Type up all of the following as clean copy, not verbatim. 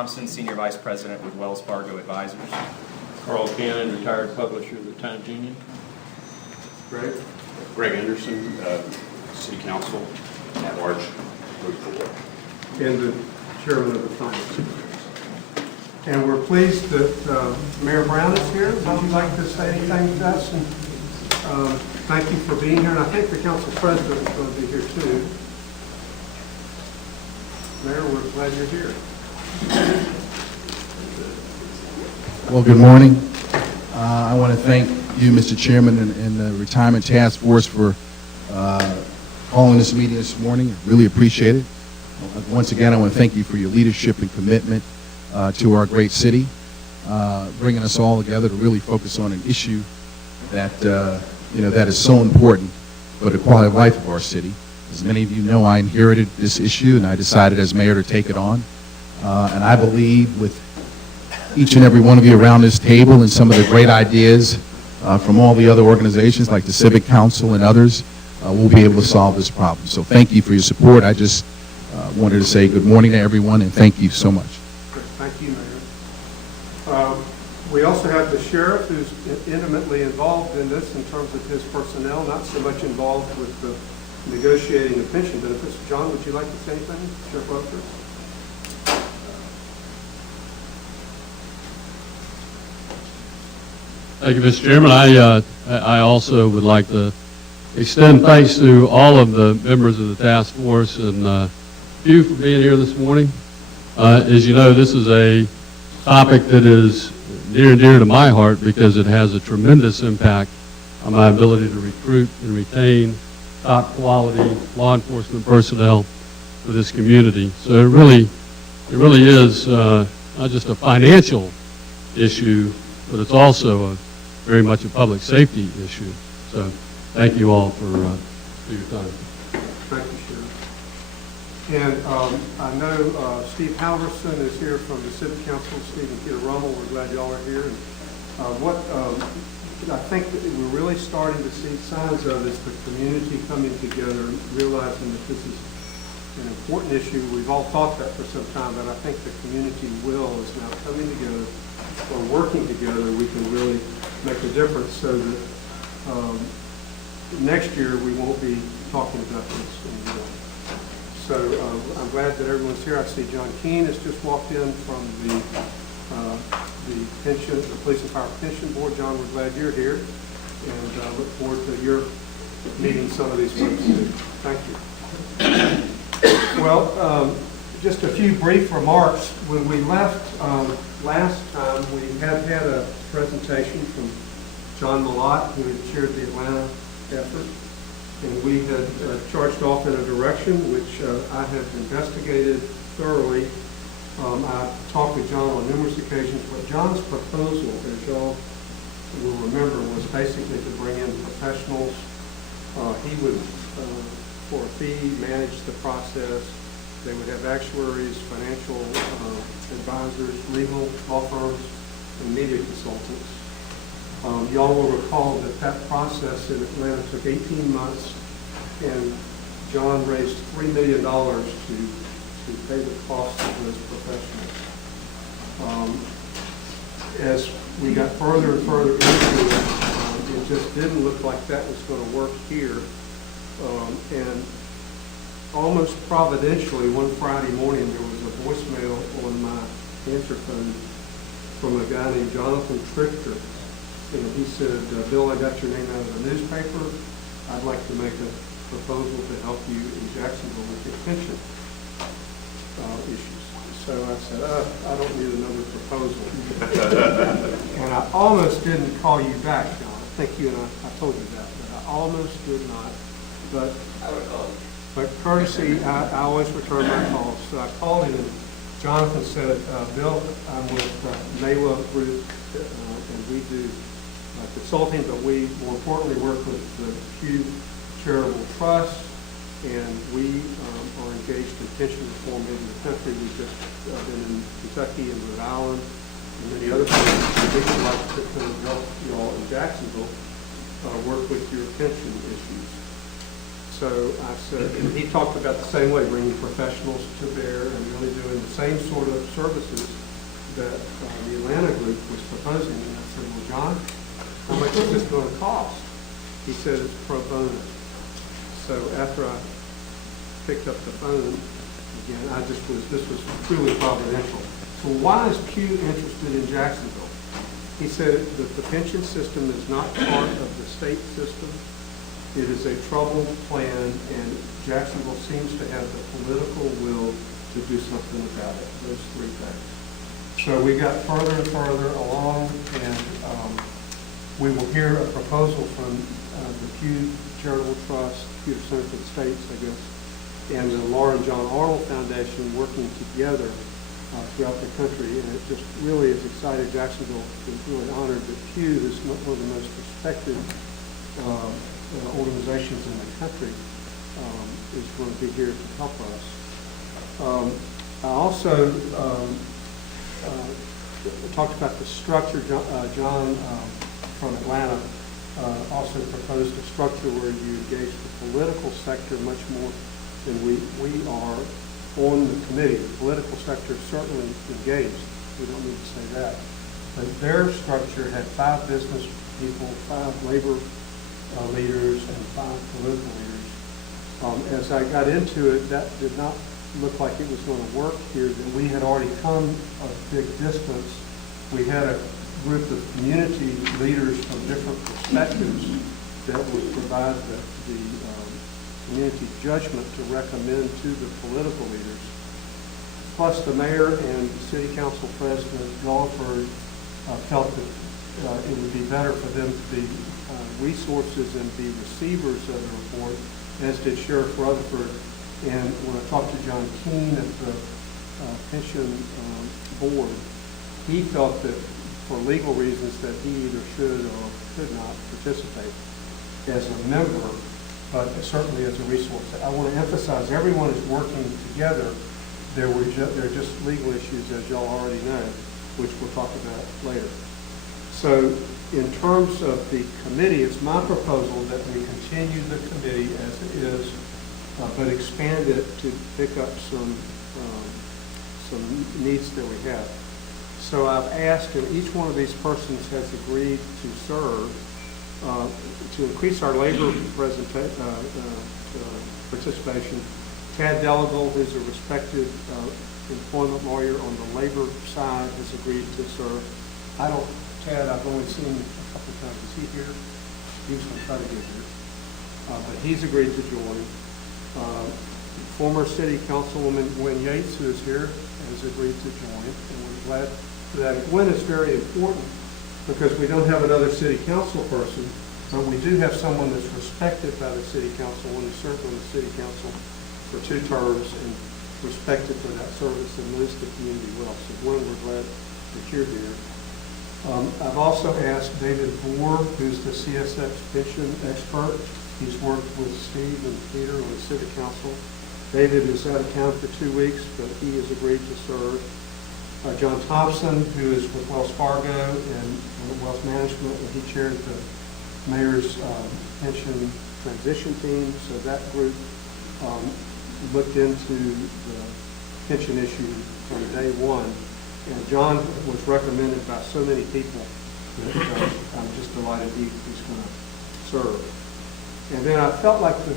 Thompson, Senior Vice President with Wells Fargo Advisors. Carl Cannon, retired publisher of the Times-Union. Greg Anderson, City Council at large. And the Chairman of the Finance Committee. And we're pleased that Mayor Brown is here. Would you like to say anything to us? And thank you for being here. And I think the Council President is going to be here too. Mayor, we're glad you're here. Well, good morning. I want to thank you, Mr. Chairman, and the Retirement Task Force for calling this meeting this morning. I really appreciate it. Once again, I want to thank you for your leadership and commitment to our great city, bringing us all together to really focus on an issue that that is so important for the quality of life of our city. As many of you know, I inherited this issue, and I decided as mayor to take it on. And I believe with each and every one of you around this table and some of the great ideas from all the other organizations like the Civic Council and others, we'll be able to solve this problem. So thank you for your support. I just wanted to say good morning to everyone and thank you so much. Thank you, Mayor. We also have the sheriff who's intimately involved in this in terms of his personnel, not so much involved with the negotiating the pension benefits. John, would you like to say anything? Sheriff Rutherford? Thank you, Mr. Chairman. I also would like to extend thanks to all of the members of the task force and Pew for being here this morning. As you know, this is a topic that is near and dear to my heart because it has a tremendous impact on my ability to recruit and retain top quality law enforcement personnel for this community. So it really is not just a financial issue, but it's also very much a public safety issue. So thank you all for your time. Thank you, Sheriff. And I know Steve Halverson is here from the Civic Council. Steve and Peter Rummel, we're glad y'all are here. And I think that we're really starting to see signs of is the community coming together, realizing that this is an important issue. We've all thought that for some time, but I think the community will is now coming together or working together. We can really make a difference so that next year we won't be talking about this anymore. So I'm glad that everyone's here. I see John Keene has just walked in from the Police and Fire Pension Board. John, we're glad you're here, and look forward to your meeting some of these folks too. Thank you. Well, just a few brief remarks. When we left last time, we had a presentation from John Malott, who had chaired the Atlanta effort. And we had charged off in a direction which I have investigated thoroughly. I talked with John on numerous occasions, but John's proposal, as y'all will remember, was basically to bring in professionals. He would, for a fee, manage the process. They would have actuaries, financial advisors, legal law firms, and media consultants. Y'all will recall that process in Atlanta took 18 months, and John raised $3 million to pay the cost of those professionals. As we got further and further into it, it just didn't look like that was going to work here. And almost providentially, one Friday morning, there was a voicemail on my answer phone from a guy named Jonathan Trichter. And he said, Bill, I got your name out of the newspaper. I'd like to make a proposal to help you in Jacksonville with your pension issues. So I said, I don't need another proposal. And I almost didn't call you back, John. I think you and I told you that, but I almost did not. But I would call you. But courtesy, I always return my calls. So I called him, and Jonathan said, Bill, I'm with NAWA Group, and we do consulting, but we more importantly work with the Pew Charitable Trust, and we are engaged in pension reform in the country. We've just been in Kentucky and Rhode Island and many other places. We'd like to kind of help you all in Jacksonville work with your pension issues. so I said, and he talked about the same way, bringing professionals to bear and really doing the same sort of services that the Atlanta group was proposing. And I said, well, John, how much is this going to cost? He said it's pro bono. So after I picked up the phone, again, this was truly providential. So why is Pew interested in Jacksonville? He said that the pension system is not part of the state system. It is a troubled plan, and Jacksonville seems to have the political will to do something about it, those three things. So we got further and further along, and we will hear a proposal from the Pew Charitable Trust, Pew Center for the States, I guess, and the Laura and John Arnold Foundation working together throughout the country. And it just really is excited. Jacksonville is really honored that Pew is one of the most respected organizations in the country is going to be here to help us. I also talked about the structure. John from Atlanta also proposed a structure where you engage the political sector much more than we are on the committee. The political sector is certainly engaged. We don't need to say that. But their structure had 5 business people, 5 labor leaders, and 5 political leaders. As I got into it, that did not look like it was going to work here. That we had already come a big distance. We had a group of community leaders from different perspectives that would provide the community judgment to recommend to the political leaders. Plus, the mayor and the city council president, Lawford, felt that it would be better for them to be resources and be receivers of the report, as did Sheriff Rutherford. And when I talked to John Keene at the pension board, he felt that for legal reasons that he either should or could not participate as a member, but certainly as a resource. I want to emphasize everyone is working together. There are just legal issues, as y'all already know, which we'll talk about later. So in terms of the committee, it's my proposal that we continue the committee as it is, but expand it to pick up some needs that we have. So I've asked, and each one of these persons has agreed to serve, to increase our labor participation. Tad Delagold, who's a respected employment lawyer on the labor side, has agreed to serve. Tad, I've only seen him a couple of times. Is he here? He was going to try to get here. But he's agreed to join. Former City Councilwoman Gwen Yates, who is here, has agreed to join, and we're glad for that. Gwen is very important because we don't have another city council person, but we do have someone that's respected by the city council, one who served on the city council for 2 terms and respected for that service and knows the community well. So Gwen, we're glad that you're here. I've also asked David Bohr, who's the CSX pension expert. He's worked with Steve and Peter on the City Council. David is out of town for 2 weeks, but he has agreed to serve. John Thompson, who is with Wells Fargo and Wealth Management, and he chaired the mayor's pension transition team. So that group looked into the pension issue from day one. And John was recommended by so many people that I'm just delighted he's going to serve. And then I felt like the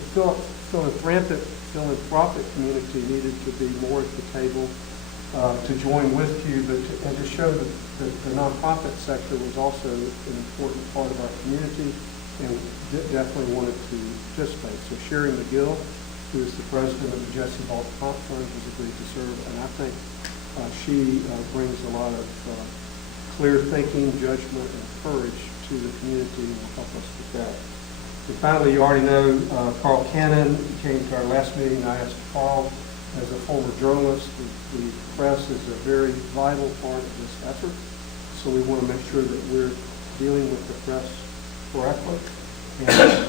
philanthropic community needed to be more at the table to join with you, and to show that the nonprofit sector was also an important part of our community and definitely wanted to participate. So Sherry McGill, who is the president of the Jesse Ball Comp Fund, has agreed to serve, and I think she brings a lot of clear thinking, judgment, and courage to the community and will help us with that. And finally, you already know Carl Cannon came to our last meeting. I asked Carl, as a former journalist, the press is a very vital part of this effort. So we want to make sure that we're dealing with the press correctly. And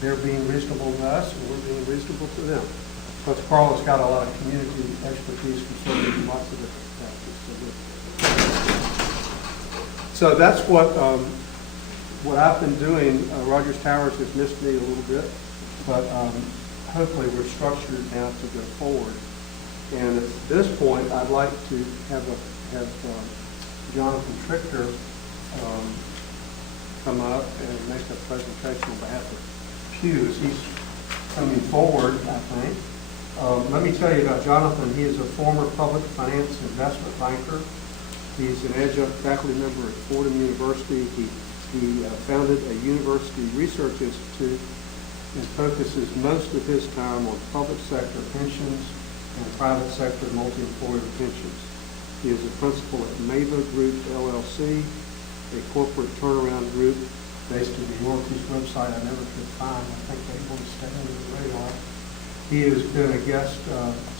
they're being reasonable to us, and we're being reasonable to them. Because Carl has got a lot of community expertise concerning lots of different factors. So that's what I've been doing. Rogers Towers has missed me a little bit. but hopefully we're structured now to go forward. And at this point, I'd like to have Jonathan Trichter come up and make a presentation on behalf of Pew as he's coming forward, I think. Let me tell you about Jonathan. He is a former public finance investment banker. He's an adjunct faculty member at Fordham University. He founded a university research institute and focuses most of his time on public sector pensions and private sector multi-employer pensions. He is a principal at Mava Group, LLC, a corporate turnaround group based in New York, whose website I never could find. I think they want to stay under the radar. He has been a guest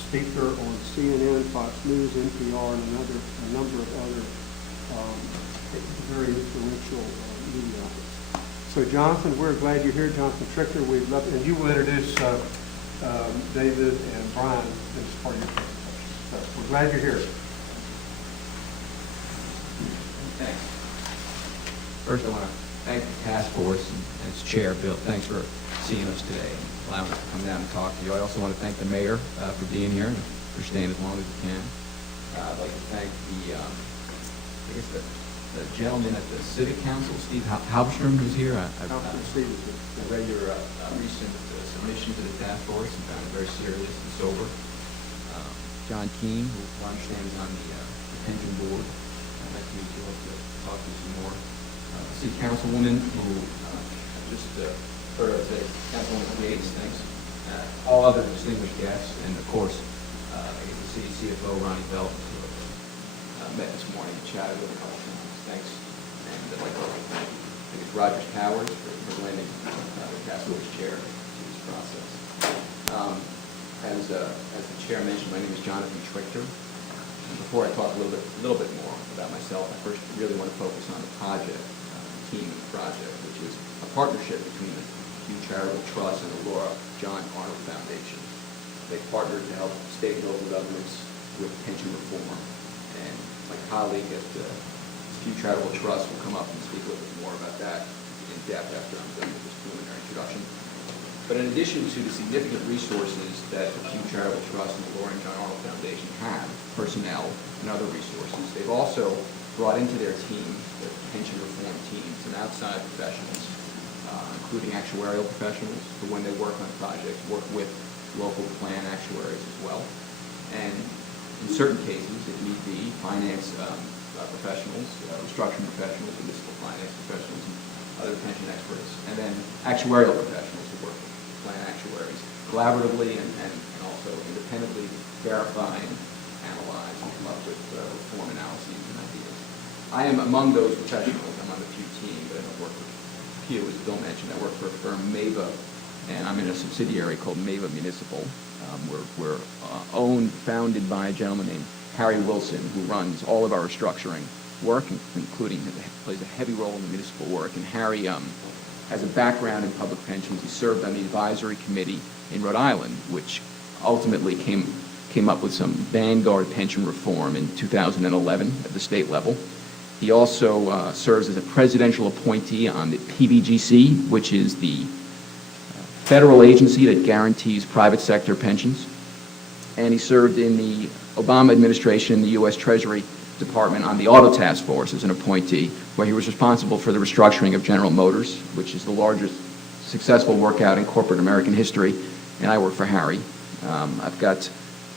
speaker on CNN, Fox News, NPR, and a number of other very influential media outlets. So Jonathan, we're glad you're here. Jonathan Trichter, we'd love, and you will introduce David and Brian as part of your presentation. So we're glad you're here. Thanks. First, I want to thank the task force and its chair, Bill. Thanks for seeing us today and allowing us to come down and talk to you. I also want to thank the mayor for being here and for staying as long as you can. I'd like to thank the gentleman at the Civic Council, Steve Halbstrom, who's here. I read your recent submission to the task force and found it very serious and sober. John Keene, who I understand is on the pension board. Nice to meet you. Hope to talk to you some more. City Councilwoman, who just heard of today, Councilwoman Gates, thanks. All other distinguished guests, and of course, the city CFO, Ronnie Belt, who met this morning and chatted with a couple of times. Thanks. And I'd like to thank Roger Towers for lending the task force chair to this process. As the chair mentioned, my name is Jonathan Trichter. And before I talk a little bit more about myself, I first really want to focus on the project, team of the project, which is a partnership between the Pew Charitable Trust and the Laura John Arnold Foundation. They partnered to help state and local governments with pension reform. And my colleague at the Pew Charitable Trust will come up and speak a little bit more about that in depth after I'm done with this preliminary introduction. But in addition to the significant resources that the Pew Charitable Trust and the Laura John Arnold Foundation have, personnel and other resources, they've also brought into their team, their pension reform teams, and outside professionals, including actuarial professionals, who when they work on projects, work with local plan actuaries as well. And in certain cases, if need be, finance professionals, restructuring professionals, municipal finance professionals, and other pension experts, and then actuarial professionals who work with plan actuaries collaboratively and also independently verify and analyze and come up with reform analyses and ideas. I am among those professionals. I'm on the Pew team, but I don't work for Pew, as Bill mentioned. I work for a firm, Mava, and I'm in a subsidiary called Mava Municipal. We're founded by a gentleman named Harry Wilson, who runs all of our restructuring work, including plays a heavy role in the municipal work. And Harry has a background in public pensions. He served on the advisory committee in Rhode Island, which ultimately came up with some vanguard pension reform in 2011 at the state level. He also serves as a presidential appointee on the PBGC, which is the federal agency that guarantees private sector pensions. And he served in the Obama administration, the U.S. Treasury Department, on the Auto Task Force as an appointee, where he was responsible for the restructuring of General Motors, which is the largest successful workout in corporate American history. And I work for Harry. I've got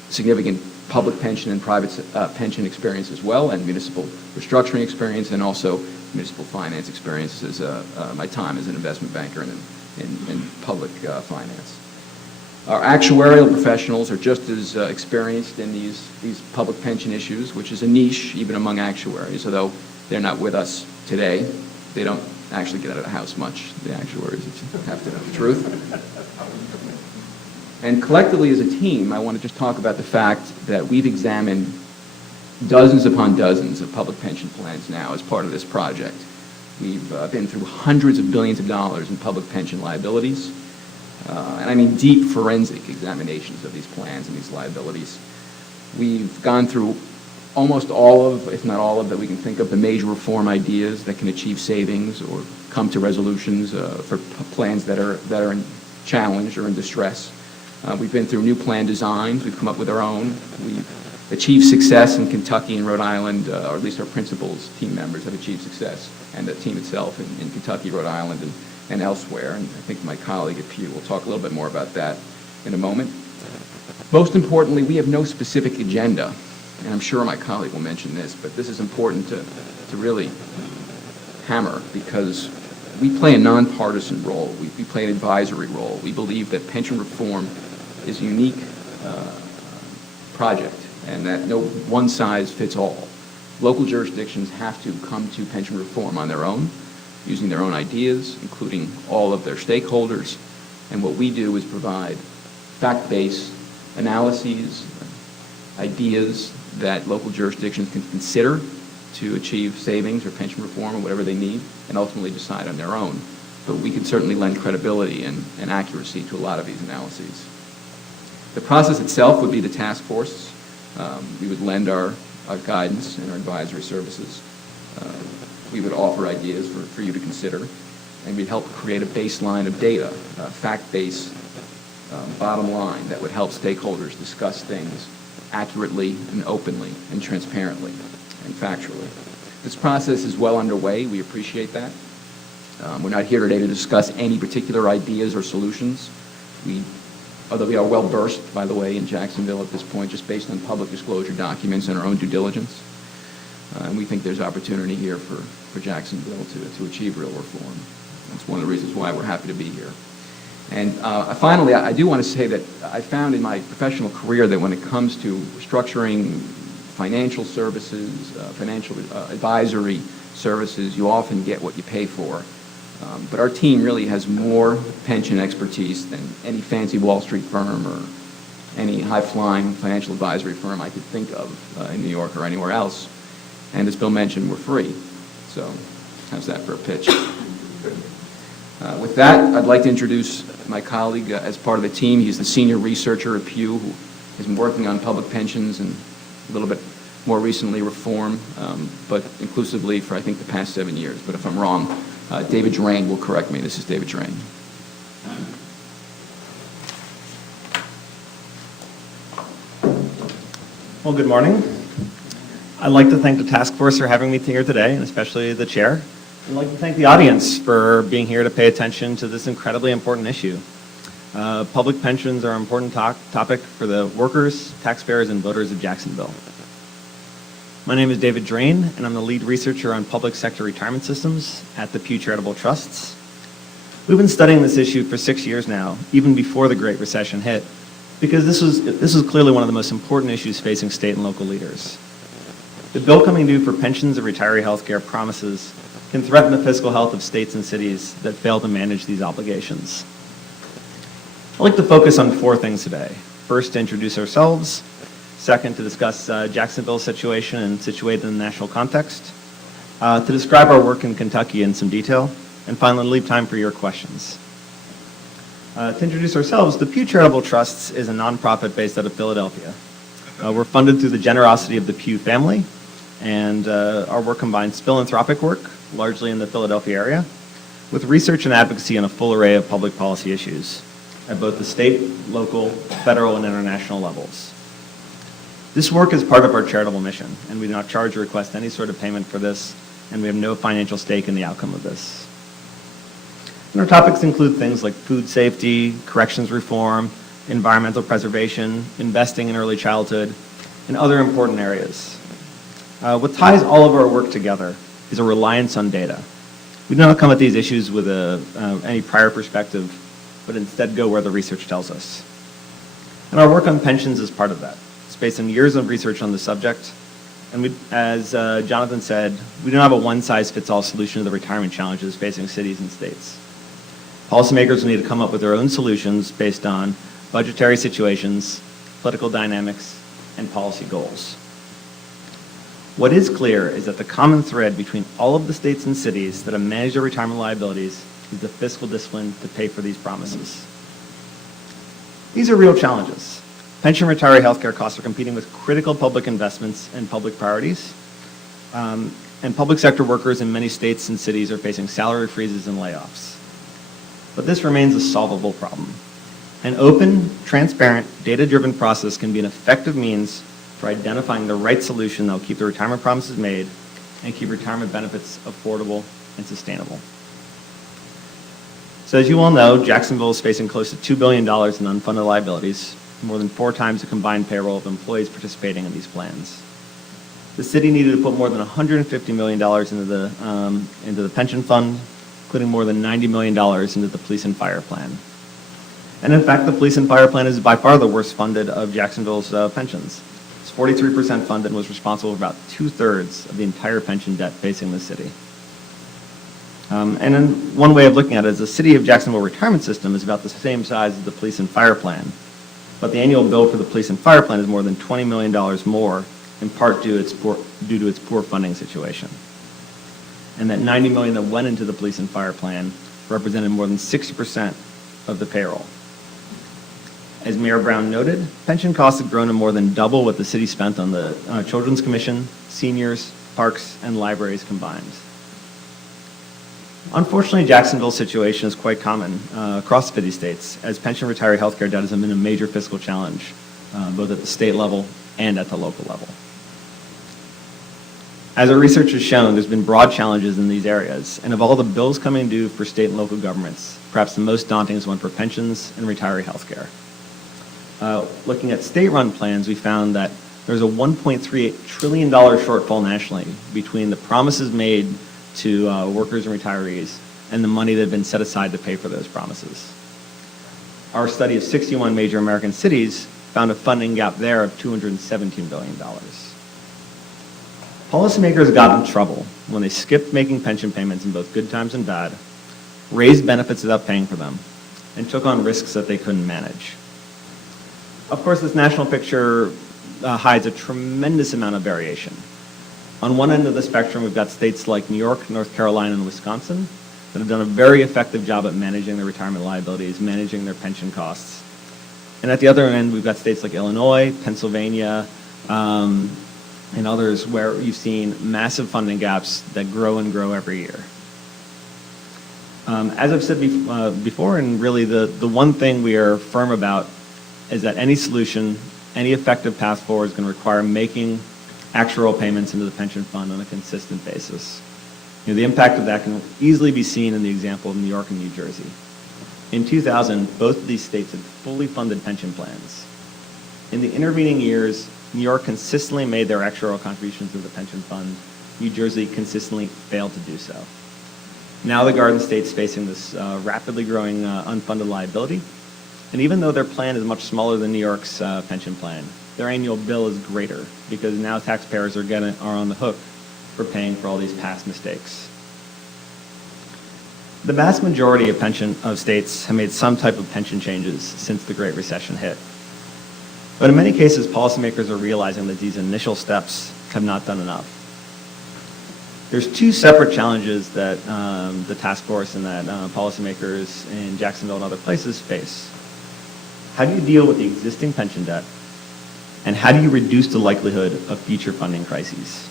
significant public pension and private pension experience as well, and municipal restructuring experience, and also municipal finance experience as my time as an investment banker in public finance. Our actuarial professionals are just as experienced in these public pension issues, which is a niche even among actuaries, although they're not with us today. They don't actually get out of the house much, the actuaries, if you have to know the truth. And collectively as a team, I want to just talk about the fact that we've examined dozens upon dozens of public pension plans now as part of this project. We've been through hundreds of billions of dollars in public pension liabilities, and I mean deep forensic examinations of these plans and these liabilities. We've gone through almost all of, if not all of, that we can think of, the major reform ideas that can achieve savings or come to resolutions for plans that are in challenged or in distress. We've been through new plan designs. We've come up with our own. We've achieved success in Kentucky and Rhode Island, or at least our principals, team members, have achieved success, and the team itself in Kentucky, Rhode Island, and elsewhere. And I think my colleague at Pew will talk a little bit more about that in a moment. Most importantly, we have no specific agenda, and I'm sure my colleague will mention this, but this is important to really hammer, because we play a nonpartisan role. We play an advisory role. We believe that pension reform is a unique project, and that no one size fits all. Local jurisdictions have to come to pension reform on their own, using their own ideas, including all of their stakeholders. And what we do is provide fact-based analyses, ideas that local jurisdictions can consider to achieve savings or pension reform or whatever they need, and ultimately decide on their own. But we can certainly lend credibility and accuracy to a lot of these analyses. The process itself would be the task force. We would lend our guidance and our advisory services. We would offer ideas for you to consider, and we'd help create a baseline of data, fact-based bottom line that would help stakeholders discuss things accurately and openly and transparently and factually. This process is well underway. We appreciate that. We're not here today to discuss any particular ideas or solutions. Although we are well versed, by the way, in Jacksonville at this point, just based on public disclosure documents and our own due diligence. And we think there's opportunity here for Jacksonville to achieve real reform. That's one of the reasons why we're happy to be here. And finally, I do want to say that I found in my professional career that when it comes to structuring financial services, financial advisory services, you often get what you pay for. But our team really has more pension expertise than any fancy Wall Street firm or any high-flying financial advisory firm I could think of in New York or anywhere else. And as Bill mentioned, we're free. So how's that for a pitch? With that, I'd like to introduce my colleague as part of the team. He's the senior researcher at Pew, who has been working on public pensions and a little bit more recently reform, but inclusively for, I think, the past 7 years. But if I'm wrong, David Drain will correct me. This is David Drain. Well, good morning. I'd like to thank the task force for having me here today, and especially the chair. I'd like to thank the audience for being here to pay attention to this incredibly important issue. Public pensions are an important topic for the workers, taxpayers, and voters of Jacksonville. My name is David Drain, and I'm the lead researcher on public sector retirement systems at the Pew Charitable Trusts. We've been studying this issue for 6 years now, even before the Great Recession hit, because this was clearly one of the most important issues facing state and local leaders. The bill coming due for pensions and retiree health care promises can threaten the fiscal health of states and cities that fail to manage these obligations. I'd like to focus on 4 things today. First, to introduce ourselves. Second, to discuss Jacksonville's situation and situate it in the national context. To describe our work in Kentucky in some detail. And finally, leave time for your questions. To introduce ourselves, the Pew Charitable Trust is a nonprofit based out of Philadelphia. We're funded through the generosity of the Pew family, and our work combines philanthropic work, largely in the Philadelphia area, with research and advocacy on a full array of public policy issues at both the state, local, federal, and international levels. This work is part of our charitable mission, and we do not charge or request any sort of payment for this, and we have no financial stake in the outcome of this. And our topics include things like food safety, corrections reform, environmental preservation, investing in early childhood, and other important areas. What ties all of our work together is a reliance on data. We do not come at these issues with any prior perspective, but instead go where the research tells us. And our work on pensions is part of that. It's based on years of research on the subject, and we, as Jonathan said, we don't have a one-size-fits-all solution to the retirement challenges facing cities and states. Policymakers will need to come up with their own solutions based on budgetary situations, political dynamics, and policy goals. What is clear is that the common thread between all of the states and cities that have managed their retirement liabilities is the fiscal discipline to pay for these promises. These are real challenges. Pension retiree healthcare costs are competing with critical public investments and public priorities, and public sector workers in many states and cities are facing salary freezes and layoffs. But this remains a solvable problem. An open, transparent, data-driven process can be an effective means for identifying the right solution that will keep the retirement promises made and keep retirement benefits affordable and sustainable. So as you all know, Jacksonville is facing close to $2 billion in unfunded liabilities, more than 4 times the combined payroll of employees participating in these plans. The city needed to put more than $150 million into the pension fund, including more than $90 million into the police and fire plan. And in fact, the police and fire plan is by far the worst funded of Jacksonville's pensions. It's 43% funded and was responsible for about 2/3 of the entire pension debt facing the city. And then one way of looking at it is the city of Jacksonville retirement system is about the same size as the police and fire plan. But the annual bill for the police and fire plan is more than $20 million more, in part due to its poor funding situation. And that $90 million that went into the police and fire plan represented more than 60% of the payroll. As Mayor Brown noted, pension costs have grown to more than double what the city spent on the Children's Commission, seniors, parks, and libraries combined. Unfortunately, Jacksonville's situation is quite common across 50 states, as pension retiree healthcare debt has been a major fiscal challenge, both at the state level and at the local level. As our research has shown, there's been broad challenges in these areas, and of all the bills coming due for state and local governments, perhaps the most daunting is one for pensions and retiree healthcare. Looking at state-run plans, we found that there's a $1.38 trillion shortfall nationally between the promises made to workers and retirees and the money that had been set aside to pay for those promises. Our study of 61 major American cities found a funding gap there of $217 billion. Policymakers got in trouble when they skipped making pension payments in both good times and bad, raised benefits without paying for them, and took on risks that they couldn't manage. Of course, this national picture hides a tremendous amount of variation. On one end of the spectrum, we've got states like New York, North Carolina, and Wisconsin that have done a very effective job at managing their retirement liabilities, managing their pension costs. And at the other end, we've got states like Illinois, Pennsylvania, and others where you've seen massive funding gaps that grow and grow every year. As I've said before, and really the one thing we are firm about is that any solution, any effective path forward is going to require making actual payments into the pension fund on a consistent basis. The impact of that can easily be seen in the example of New York and New Jersey. In 2000, both of these states had fully funded pension plans. In the intervening years, New York consistently made their actuarial contributions to the pension fund. New Jersey consistently failed to do so. Now the Garden State's facing this rapidly growing unfunded liability. And even though their plan is much smaller than New York's pension plan, their annual bill is greater because now taxpayers are on the hook for paying for all these past mistakes. The vast majority of states have made some type of pension changes since the Great Recession hit. But in many cases, policymakers are realizing that these initial steps have not done enough. There's 2 separate challenges that the task force and that policymakers in Jacksonville and other places face. How do you deal with the existing pension debt? And how do you reduce the likelihood of future funding crises?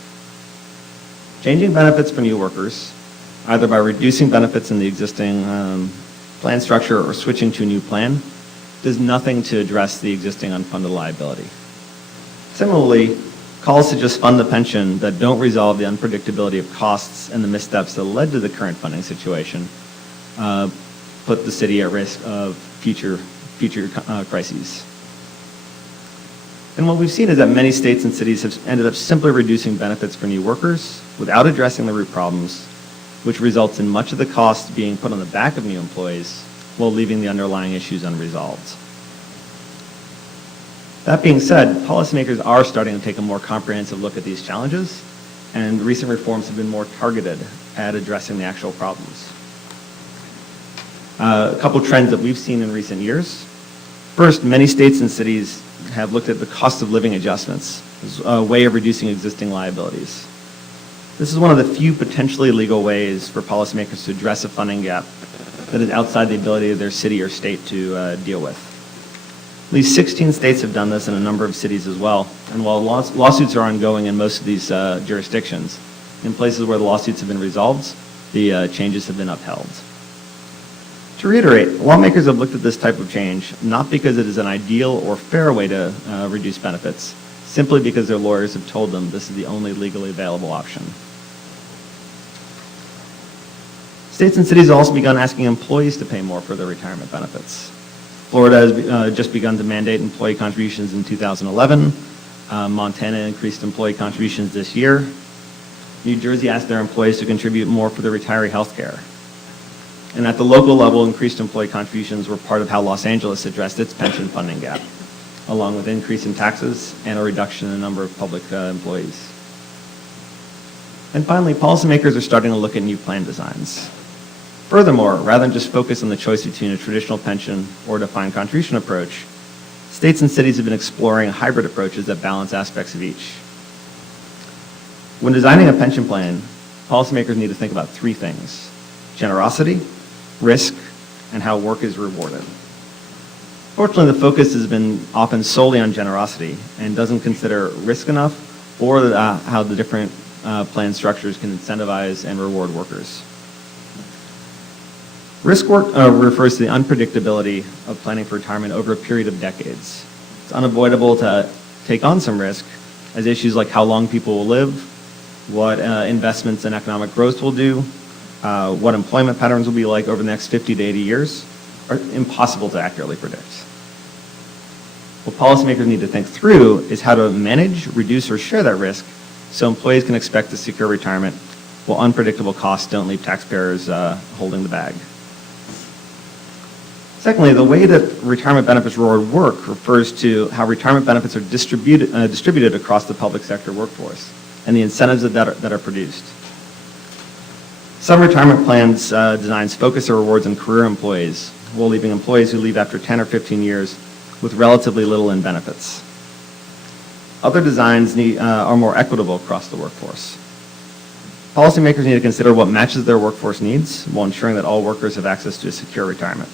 Changing benefits for new workers, either by reducing benefits in the existing plan structure or switching to a new plan, does nothing to address the existing unfunded liability. Similarly, calls to just fund the pension that don't resolve the unpredictability of costs and the missteps that led to the current funding situation put the city at risk of future crises. And what we've seen is that many states and cities have ended up simply reducing benefits for new workers without addressing the root problems, which results in much of the cost being put on the back of new employees while leaving the underlying issues unresolved. That being said, policymakers are starting to take a more comprehensive look at these challenges, and recent reforms have been more targeted at addressing the actual problems. A couple trends that we've seen in recent years. First, many states and cities have looked at the cost of living adjustments as a way of reducing existing liabilities. This is one of the few potentially legal ways for policymakers to address a funding gap that is outside the ability of their city or state to deal with. At least 16 states have done this in a number of cities as well, and while lawsuits are ongoing in most of these jurisdictions, in places where the lawsuits have been resolved, the changes have been upheld. In To reiterate, lawmakers have looked at this type of change not because it is an ideal or fair way to reduce benefits, simply because their lawyers have told them this is the only legally available option. States and cities have also begun asking employees to pay more for their retirement benefits. Florida has just begun to mandate employee contributions in 2011. Montana increased employee contributions this year. New Jersey asked their employees to contribute more for their retiree health care. And at the local level, increased employee contributions were part of how Los Angeles addressed its pension funding gap, along with increase in taxes and a reduction in the number of public employees. And finally, policymakers are starting to look at new plan designs. Furthermore, rather than just focus on the choice between a traditional pension or defined contribution approach, states and cities have been exploring hybrid approaches that balance aspects of each. When designing a pension plan, policymakers need to think about three things: generosity, risk, and how work is rewarded. Fortunately, the focus has been often solely on generosity and doesn't consider risk enough or how the different plan structures can incentivize and reward workers. Risk work refers to the unpredictability of planning for retirement over a period of decades. It's unavoidable to take on some risk, as issues like how long people will live, what investments in economic growth will do, what employment patterns will be like over the next 50 to 80 years, are impossible to accurately predict. What policymakers need to think through is how to manage, reduce, or share that risk so employees can expect to secure retirement while unpredictable costs don't leave taxpayers holding the bag. Secondly, the way that retirement benefits reward work refers to how retirement benefits are distributed across the public sector workforce and the incentives that are produced. Some retirement plans designs focus their rewards on career employees, while leaving employees who leave after 10 or 15 years with relatively little in benefits. Other designs are more equitable across the workforce. Policymakers need to consider what matches their workforce needs while ensuring that all workers have access to a secure retirement.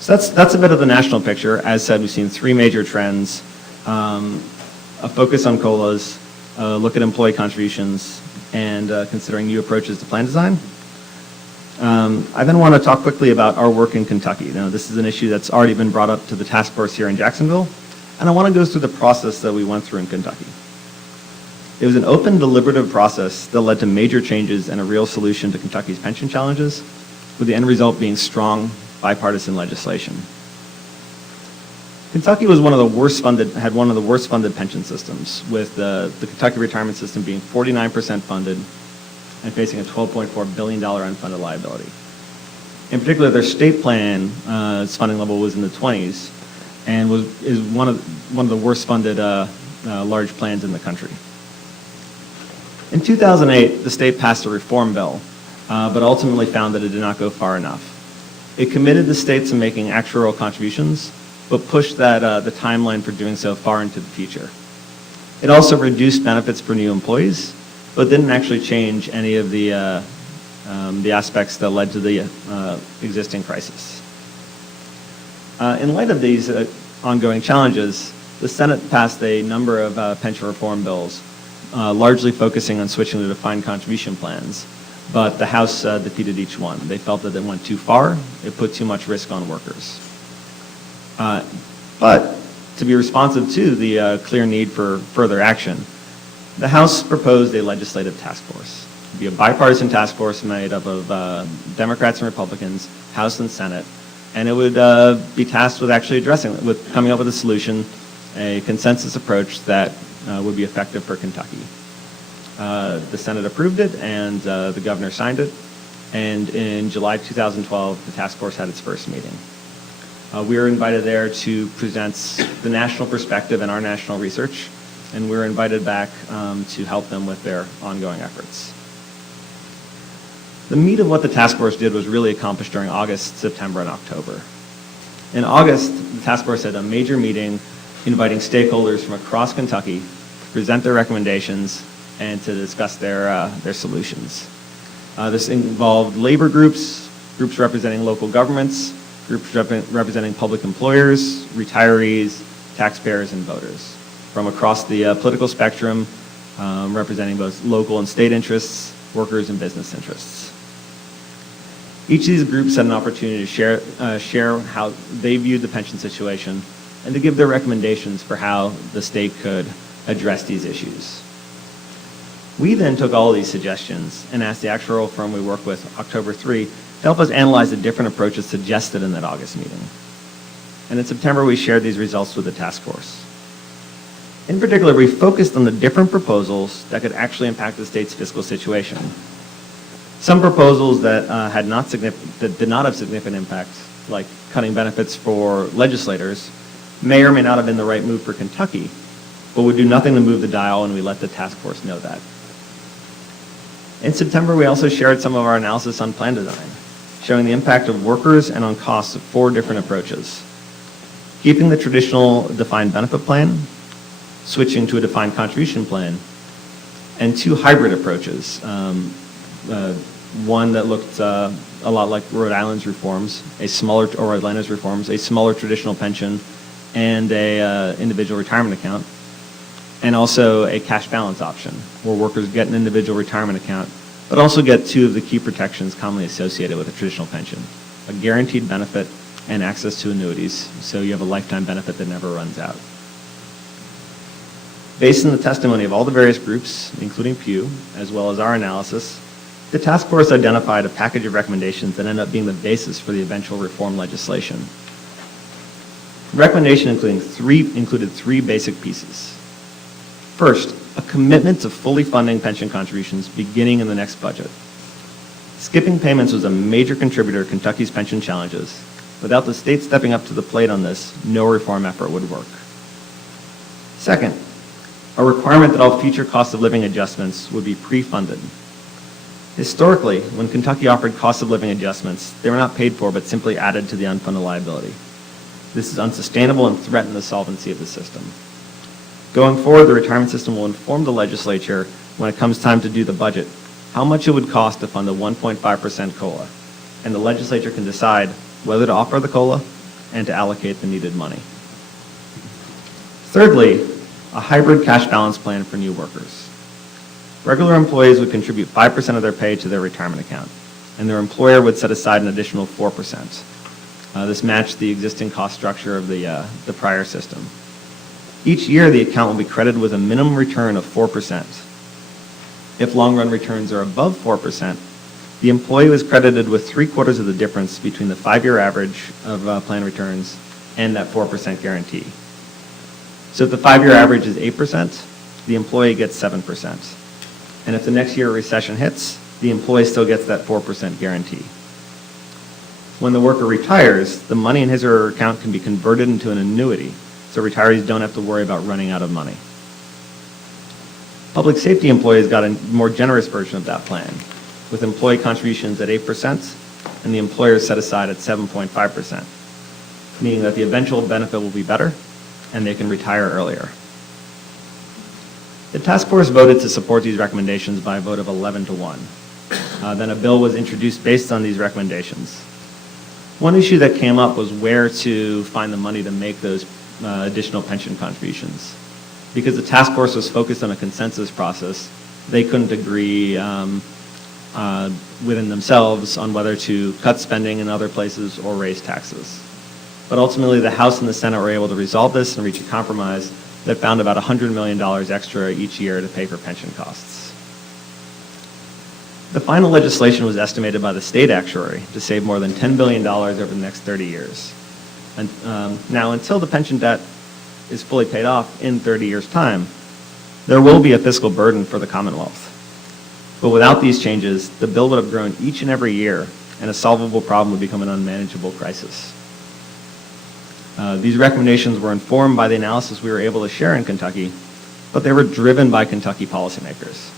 So that's a bit of the national picture. As said, we've seen three major trends: a focus on COLAs, look at employee contributions, and considering new approaches to plan design. I then want to talk quickly about our work in Kentucky. Now, this is an issue that's already been brought up to the task force here in Jacksonville, and I want to go through the process that we went through in Kentucky. It was an open, deliberative process that led to major changes and a real solution to Kentucky's pension challenges, with the end result being strong, bipartisan legislation. Kentucky was had one of the worst funded pension systems, with the Kentucky retirement system being 49% funded and facing a $12.4 billion unfunded liability. In particular, their state plan funding level was in the 20s and is one of the worst funded large plans in the country. In 2008, the state passed a reform bill, but ultimately found that it did not go far enough. It committed the states to making actuarial contributions, but pushed the timeline for doing so far into the future. It also reduced benefits for new employees, but didn't actually change any of the aspects that led to the existing crisis. In light of these ongoing challenges, the Senate passed a number of pension reform bills, largely focusing on switching to defined contribution plans, but the House defeated each one. They felt that it went too far, it put too much risk on workers. But to be responsive to the clear need for further action, the House proposed a legislative task force. It would be a bipartisan task force made up of Democrats and Republicans, House and Senate, and it would be tasked with coming up with a solution, a consensus approach that would be effective for Kentucky. The Senate approved it, and the governor signed it, and in July 2012, the task force had its first meeting. We were invited there to present the national perspective and our national research, and we were invited back to help them with their ongoing efforts. The meat of what the task force did was really accomplished during August, September, and October. In August, the task force had a major meeting inviting stakeholders from across Kentucky to present their recommendations and to discuss their solutions. This involved labor groups representing local governments, groups representing public employers, retirees, taxpayers, and voters from across the political spectrum, representing both local and state interests, workers, and business interests. Each of these groups had an opportunity to share how they viewed the pension situation and to give their recommendations for how the state could address these issues. We then took all of these suggestions and asked the actuarial firm we work with, October 3, to help us analyze the different approaches suggested in that August meeting. And in September, we shared these results with the task force. In particular, we focused on the different proposals that could actually impact the state's fiscal situation. Some proposals that did not have significant impact, like cutting benefits for legislators, may or may not have been the right move for Kentucky, but would do nothing to move the dial, and we let the task force know that. In September, we also shared some of our analysis on plan design, showing the impact of workers and on costs of 4 different approaches: keeping the traditional defined benefit plan, switching to a defined contribution plan, and 2 hybrid approaches. One that looked a lot like Rhode Island's reforms, or Atlanta's reforms, a smaller traditional pension and a individual retirement account, and also a cash balance option, where workers get an individual retirement account, but also get 2 of the key protections commonly associated with a traditional pension: a guaranteed benefit and access to annuities, so you have a lifetime benefit that never runs out. Based on the testimony of all the various groups, including Pew, as well as our analysis, the task force identified a package of recommendations that ended up being the basis for the eventual reform legislation. The recommendation included 3 basic pieces. First, a commitment to fully funding pension contributions beginning in the next budget. Skipping payments was a major contributor to Kentucky's pension challenges. Without the state stepping up to the plate on this, no reform effort would work. Second, a requirement that all future cost of living adjustments would be pre-funded. Historically, when Kentucky offered cost of living adjustments, they were not paid for but simply added to the unfunded liability. This is unsustainable and threatened the solvency of the system. Going forward, the retirement system will inform the legislature when it comes time to do the budget how much it would cost to fund a 1.5% COLA, and the legislature can decide whether to offer the COLA and to allocate the needed money. Thirdly, a hybrid cash balance plan for new workers. Regular employees would contribute 5% of their pay to their retirement account, and their employer would set aside an additional 4%. This matched the existing cost structure of the prior system. Each year, the account will be credited with a minimum return of 4%. If long-run returns are above 4%, the employee was credited with 3/4 of the difference between the 5-year average of plan returns and that 4% guarantee. So if the 5-year average is 8%, the employee gets 7%. And if the next year a recession hits, the employee still gets that 4% guarantee. When the worker retires, the money in his or her account can be converted into an annuity, so retirees don't have to worry about running out of money. Public safety employees got a more generous version of that plan, with employee contributions at 8% and the employer set aside at 7.5%, meaning that the eventual benefit will be better and they can retire earlier. The task force voted to support these recommendations by a vote of 11-1. Then a bill was introduced based on these recommendations. One issue that came up was where to find the money to make those additional pension contributions. Because the task force was focused on a consensus process, they couldn't agree within themselves on whether to cut spending in other places or raise taxes. But ultimately, the House and the Senate were able to resolve this and reach a compromise that found about $100 million extra each year to pay for pension costs. The final legislation was estimated by the state actuary to save more than $10 billion over the next 30 years. And, now, until the pension debt is fully paid off in 30 years' time, there will be a fiscal burden for the Commonwealth. But without these changes, the bill would have grown each and every year, and a solvable problem would become an unmanageable crisis. These recommendations were informed by the analysis we were able to share in Kentucky, but they were driven by Kentucky policymakers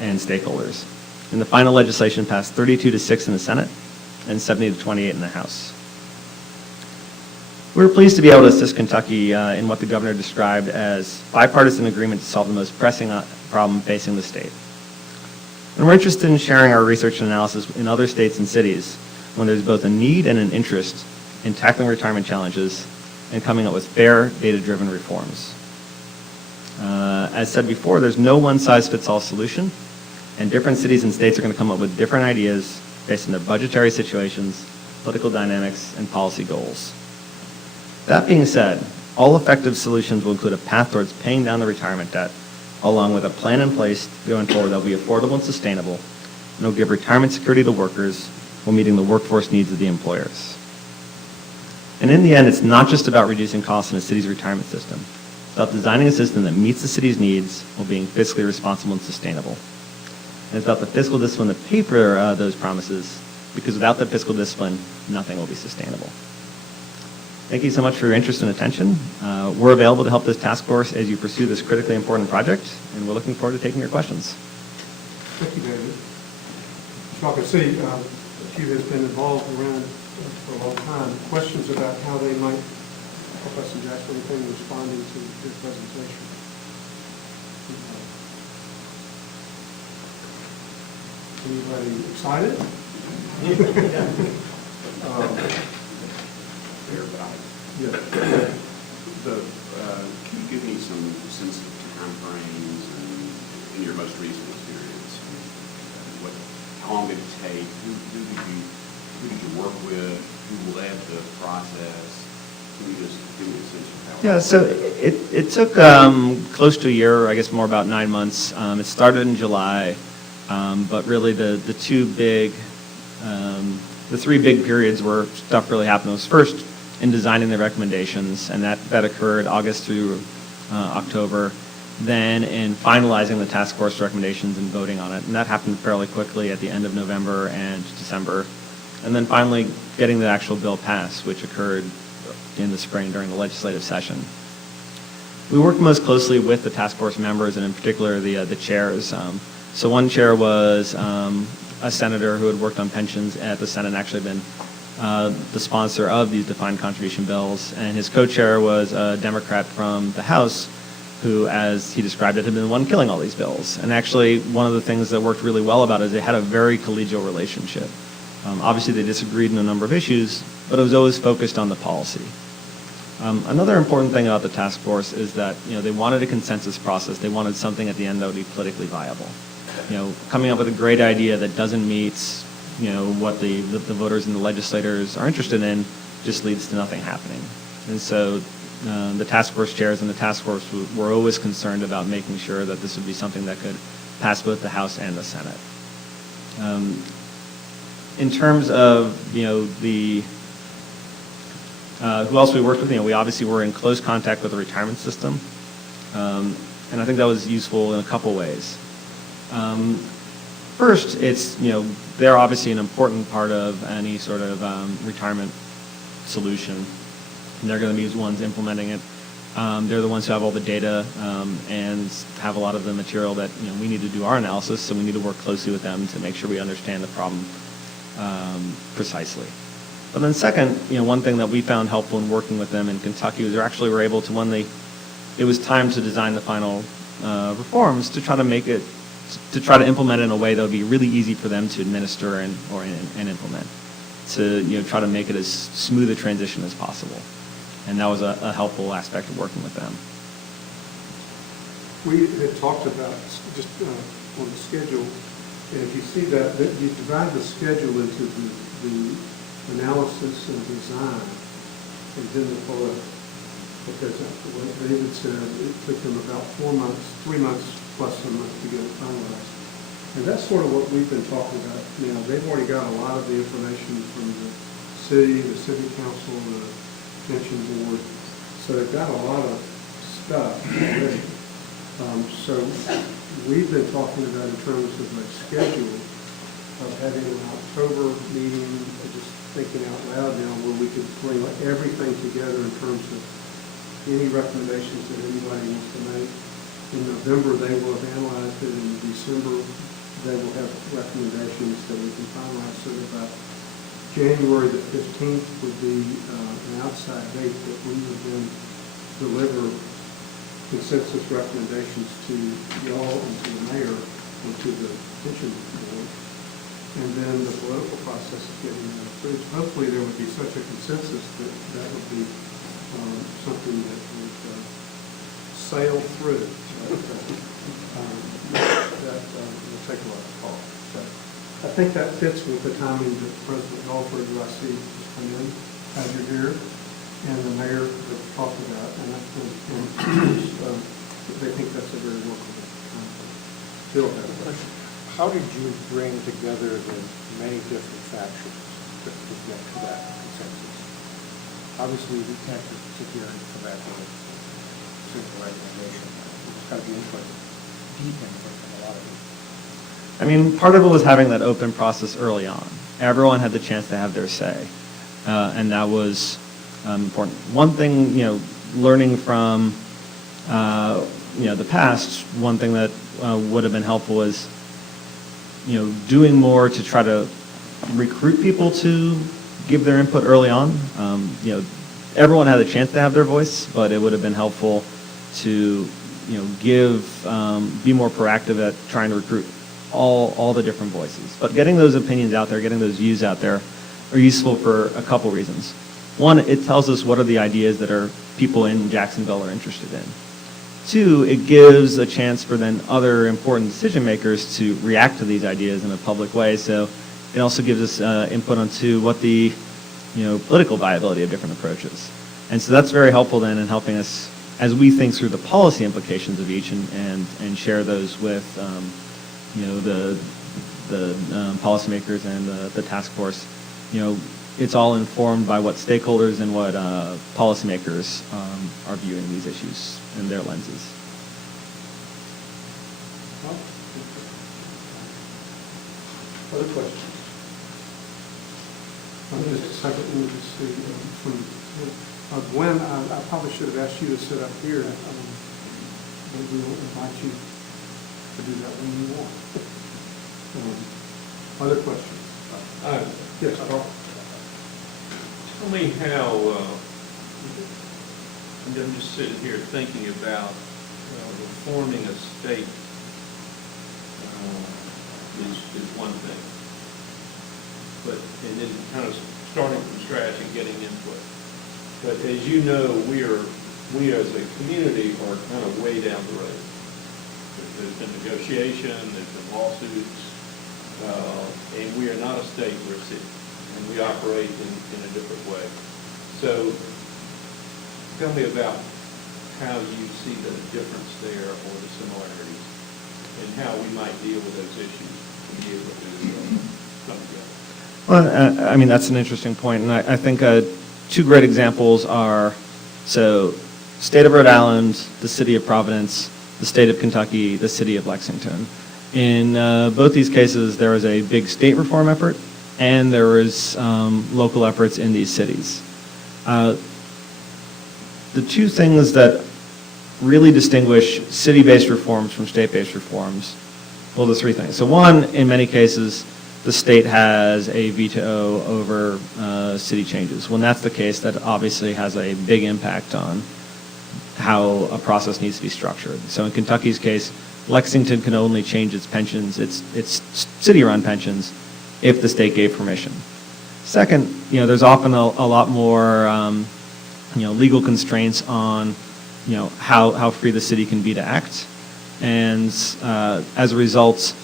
and stakeholders. And the final legislation passed 32-6 in the Senate and 70-28 in the House. We were pleased to be able to assist Kentucky in what the governor described as bipartisan agreement to solve the most pressing problem facing the state. And we're interested in sharing our research and analysis in other states and cities when there's both a need and an interest in tackling retirement challenges and coming up with fair, data-driven reforms. As said before, there's no one-size-fits-all solution, and different cities and states are going to come up with different ideas based on their budgetary situations, political dynamics, and policy goals. That being said, all effective solutions will include a path towards paying down the retirement debt, along with a plan in place going forward that will be affordable and sustainable, and will give retirement security to workers while meeting the workforce needs of the employers. And in the end, it's not just about reducing costs in a city's retirement system. It's about designing a system that meets the city's needs while being fiscally responsible and sustainable. And it's about the fiscal discipline to pay for those promises, because without that fiscal discipline, nothing will be sustainable. Thank you so much for your interest and attention. We're available to help this task force as you pursue this critically important project, and we're looking forward to taking your questions. Thank you, David. As y'all can see, Pew has been involved around for a long time. Questions about how they might help us in Jacksonville, anything responding to your presentation? Anybody excited? Yeah. Can you give me some sense of timeframes and in your most recent experience? How long did it take? Who did you work with? Who led the process? Can you just give me a sense of how? Yeah, so it took close to a year, I guess more about 9 months. It started in July, but really the three big periods where stuff really happened was first in designing the recommendations, and that occurred August through October. Then in finalizing the task force recommendations and voting on it, and that happened fairly quickly at the end of November and December. And then finally getting the actual bill passed, which occurred in the spring during the legislative session. We worked most closely with the task force members, and in particular the chairs. So one chair was a senator who had worked on pensions at the Senate and actually been the sponsor of these defined contribution bills, and his co-chair was a Democrat from the House who, as he described it, had been the one killing all these bills. And actually, one of the things that worked really well about it is they had a very collegial relationship. Obviously, they disagreed on a number of issues, but it was always focused on the policy. Another important thing about the task force is that they wanted a consensus process. They wanted something at the end that would be politically viable. Coming up with a great idea that doesn't meet what the voters and the legislators are interested in just leads to nothing happening. And so the task force chairs and the task force were always concerned about making sure that this would be something that could pass both the House and the Senate. In terms of who else we worked with, we obviously were in close contact with the retirement system, and I think that was useful in a couple ways. First, it's they're obviously an important part of any sort of retirement solution, and they're going to be the ones implementing it. They're the ones who have all the data and have a lot of the material that we need to do our analysis, so we need to work closely with them to make sure we understand the problem precisely. But then second, one thing that we found helpful in working with them in Kentucky was they actually were able to, when it was time to design the final reforms, to try to make it, to try to implement it in a way that would be really easy for them to administer and implement, to try to make it as smooth a transition as possible. And that was a helpful aspect of working with them. We had talked about just on the schedule, and if you see that you divide the schedule into the analysis and design, and then the follow-up. Because what David said, it took them about 4 months, 3 months plus a month to get it finalized. And that's sort of what we've been talking about now. They've already got a lot of the information from the city council, the pension board. So they've got a lot of stuff already. So we've been talking about in terms of a schedule of having an October meeting, just thinking out loud now, where we could bring everything together in terms of any recommendations that anybody wants to make. In November, they will have analyzed it. In December, they will have recommendations that we can finalize. So that by January the 15th would be an outside date that we would then deliver consensus recommendations to y'all and to the mayor and to the pension board. And then the political process is getting approved. Hopefully there would be such a consensus that would be something that would sail through. That will take a lot of thought. So think that fits with the timing that President Alford, who I see has come in, as you're here, and the mayor have talked about, and they think that's a very workable time. Bill has a question. How did you bring together the many different factions to get to that consensus? Obviously, we can't just sit here and come back with a simple recommendation. There's got to be input, deep input from a lot of people. I mean, part of it was having that open process early on. Everyone had the chance to have their say, and that was important. One thing, learning from, the past, one thing that would have been helpful is, doing more to try to recruit people to give their input early on. Everyone had a chance to have their voice, but it would have been helpful to, be more proactive at trying to recruit all the different voices. But getting those opinions out there, getting those views out there are useful for a couple reasons. One, it tells us what are the ideas that are people in Jacksonville are interested in. Two, it gives a chance for then other important decision makers to react to these ideas in a public way. So it also gives us input onto what the political viability of different approaches. And so that's very helpful then in helping us as we think through the policy implications of each and share those with the policymakers and the task force. It's all informed by what stakeholders and what policymakers are viewing these issues in their lenses. Other questions? Just a second, let me just see. Gwen, I probably should have asked you to sit up here. Maybe we'll invite you to do that when you want. Other questions? Yes, Carl. Tell me how, I'm just sitting here thinking about reforming a state is one thing. But, and then kind of starting from scratch and getting input. But as you know, we as a community are kind of way down the road. There's been negotiation, there's been lawsuits, and we are not a state, we're a city, and we operate in a different way. So tell me about how you see the difference there or the similarities, and how we might deal with those issues to be able to come together. Well, I mean, that's an interesting point, and I think two great examples are, state of Rhode Island, the city of Providence, the state of Kentucky, the city of Lexington. In both these cases, there was a big state reform effort, and there was local efforts in these cities. The two things that really distinguish city-based reforms from state-based reforms, well, the three things. So one, in many cases, the state has a veto over city changes. When that's the case, that obviously has a big impact on how a process needs to be structured. So in Kentucky's case, Lexington can only change its pensions, its city-run pensions, if the state gave permission. Second, there's often a lot more legal constraints on how free the city can be to act, and as a result,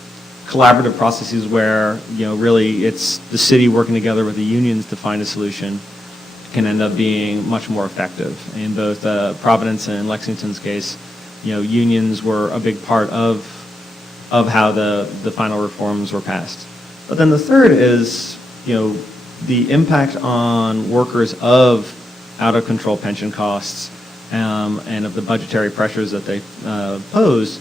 collaborative processes where really it's the city working together with the unions to find a solution can end up being much more effective. In both Providence and Lexington's case, unions were a big part of how the final reforms were passed. But then the third is the impact on workers of out of control pension costs and of the budgetary pressures that they pose.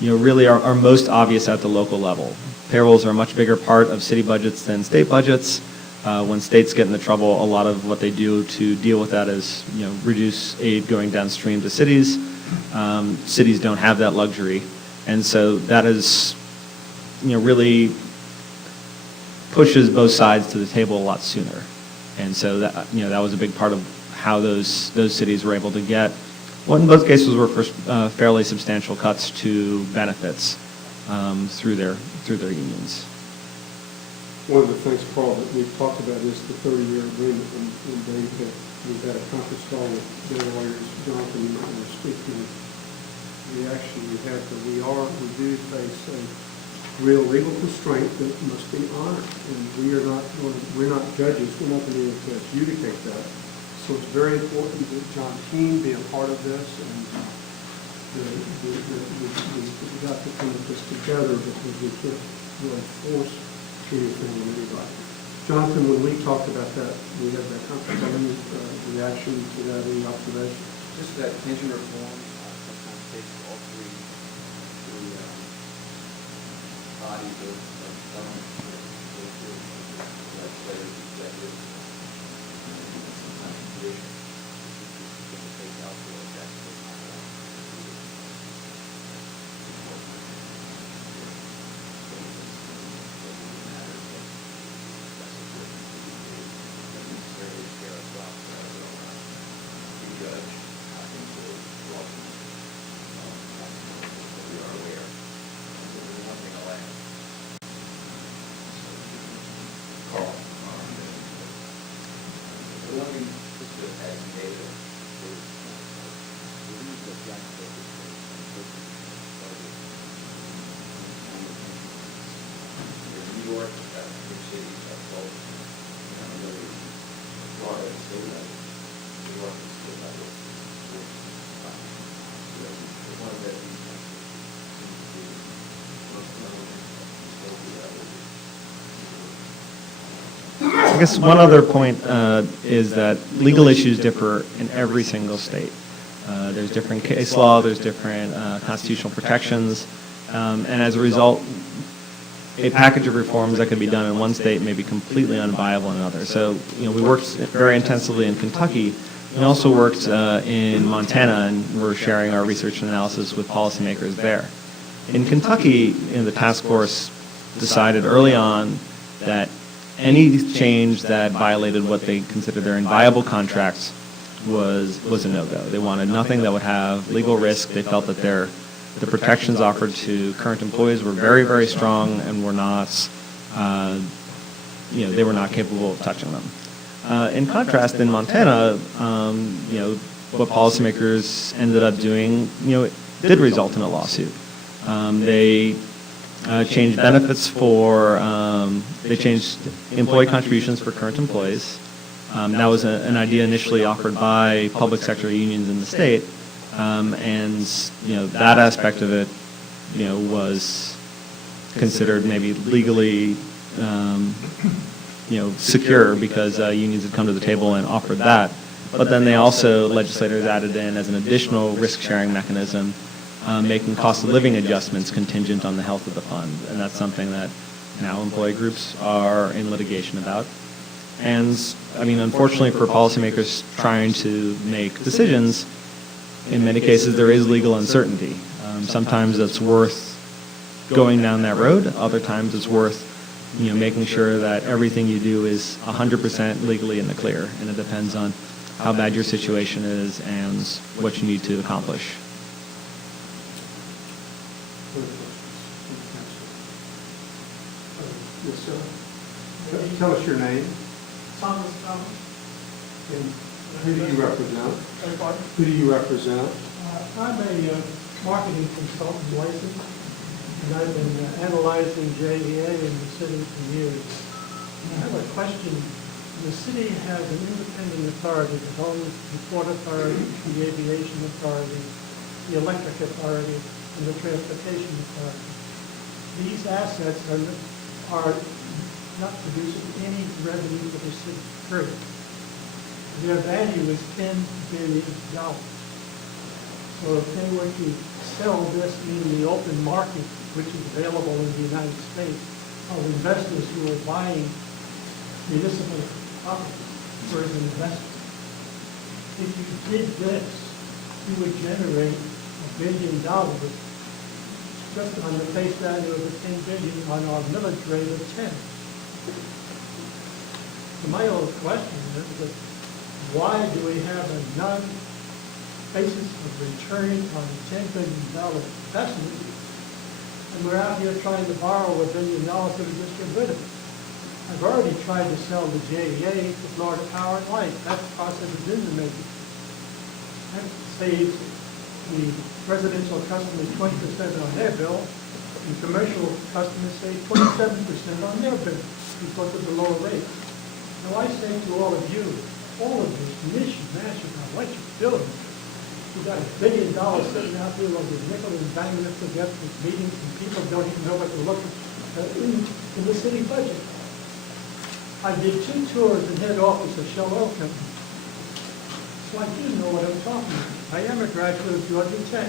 Really are most obvious at the local level. Payrolls are a much bigger part of city budgets than state budgets. When states get into trouble, a lot of what they do to deal with that is, reduce aid going downstream to cities. Cities don't have that luxury, and so that is, really pushes both sides to the table a lot sooner. And so that, that was a big part of how those cities were able to get what in both cases were fairly substantial cuts to benefits through their unions. One of the things, Paul, that we've talked about is the 30-year agreement, and we've had a conference call with their lawyers. Jonathan, you might want to speak to the reaction we had, but we do face a real legal constraint that must be honored. And we're not judges, we're not going to adjudicate that. So it's very important that John Keane be a part of this, and we've got to come at this together because we can't really force anything on anybody. Jonathan, when we talked about that, we had that conference, any reaction to that, any observation? Just that pension reform sometimes takes all three bodies of government, legislators, executives, sometimes judicial. It's a take out for Jacksonville. I guess one other point is that legal issues differ in every single state. There's different case law, there's different constitutional protections, and as a result, a package of reforms that could be done in one state may be completely unviable in another. So, we worked very intensively in Kentucky. We also worked in Montana, and we're sharing our research and analysis with policymakers there. In Kentucky, the task force decided early on that any change that violated what they considered their inviolable contracts was a no-go. They wanted nothing that would have legal risk. They felt that the protections offered to current employees were very, very strong and were not, they were not capable of touching them. In contrast, in Montana, what policymakers ended up doing, it did result in a lawsuit. They changed benefits they changed employee contributions for current employees. That was an idea initially offered by public sector unions in the state, and that aspect of it, was considered maybe legally, secure because unions had come to the table and offered that. But then legislators added in as an additional risk-sharing mechanism, making cost of living adjustments contingent on the health of the fund. And that's something that now employee groups are in litigation about. And, unfortunately for policymakers trying to make decisions, in many cases there is legal uncertainty. Sometimes it's worth going down that road. Other times it's worth, making sure that everything you do is 100% legally in the clear. And it depends on how bad your situation is and what you need to accomplish. Yes, sir. Tell us your name. Thomas. And who do you represent? Who do you represent? I'm a marketing consultant licensed, and I've been analyzing JEA in the city for years. I have a question. The city has an independent authority that owns the Port Authority, the Aviation Authority, the Electric Authority, and the Transportation Authority. These assets are not producing any revenue for the city, period. Their value is $10 billion. So if they were to sell this in the open market, which is available in the United States, of investors who are buying municipal property for an investment, if you did this, you would generate $1 billion just on the face value of the $10 billion on our millage rate of 10. So my old question is that why do we have a non-basis of return on a $10 billion investment, and we're out here trying to borrow $1 billion to just get rid of it? I've already tried to sell the JEA to Florida Power and Light. That process is in the making. That saves the residential customers 20% on their bill, And commercial customers save 27% on their bill because of the lower rate. Now, I say to all of you, mission, about what you're doing. You got $1 billion sitting out there like you're nickel and diming it to get with meetings, and people don't even know what to look at in the city budget. I did 2 tours in head office of Shell Oil Company. So I do know what I'm talking about. I am a graduate of Georgia Tech.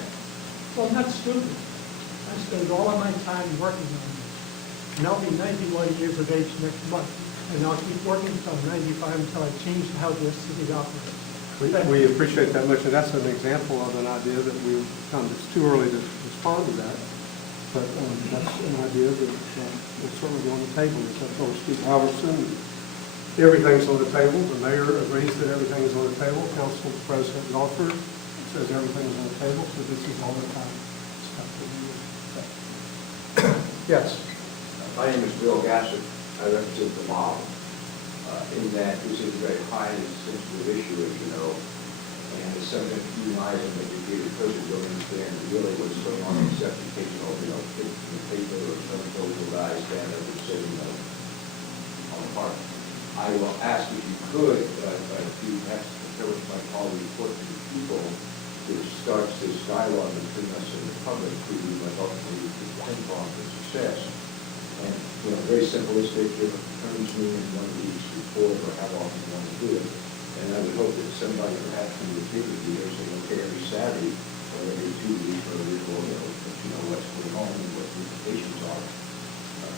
Well, I'm not stupid. I spent all of my time working on this. And I'll be 91 years of age next month. And I'll keep working until I'm 95 until I change how this city operates. We appreciate that much, and that's an example of an idea that we've come, it's too early to respond to that, but that's an idea that will certainly be on the table. As I told Steve Halverson, everything's on the table. The mayor agrees that everything is on the table. Council President Lawford says everything is on the table, so this is all the time stuff that we would say. Yes. My name is Bill Gassett. I represent the mob. In that this is a very highly sensitive issue, as you know, and it's something that you and I as an educated person don't understand really what's going on, except occasional, kids in the paper or some local guy stand up and say, on the park. I will ask if you could, if you have to what you might call a report to the people, which starts this dialogue between us and the public, who we might ultimately depend on for success. And, very simplistic, if it turns me in 1 week's report or how often you want to do it. And I would hope that somebody perhaps from the paper would be there saying, okay, every Saturday or every 2 weeks or every four, let you know what's going on and what the implications are.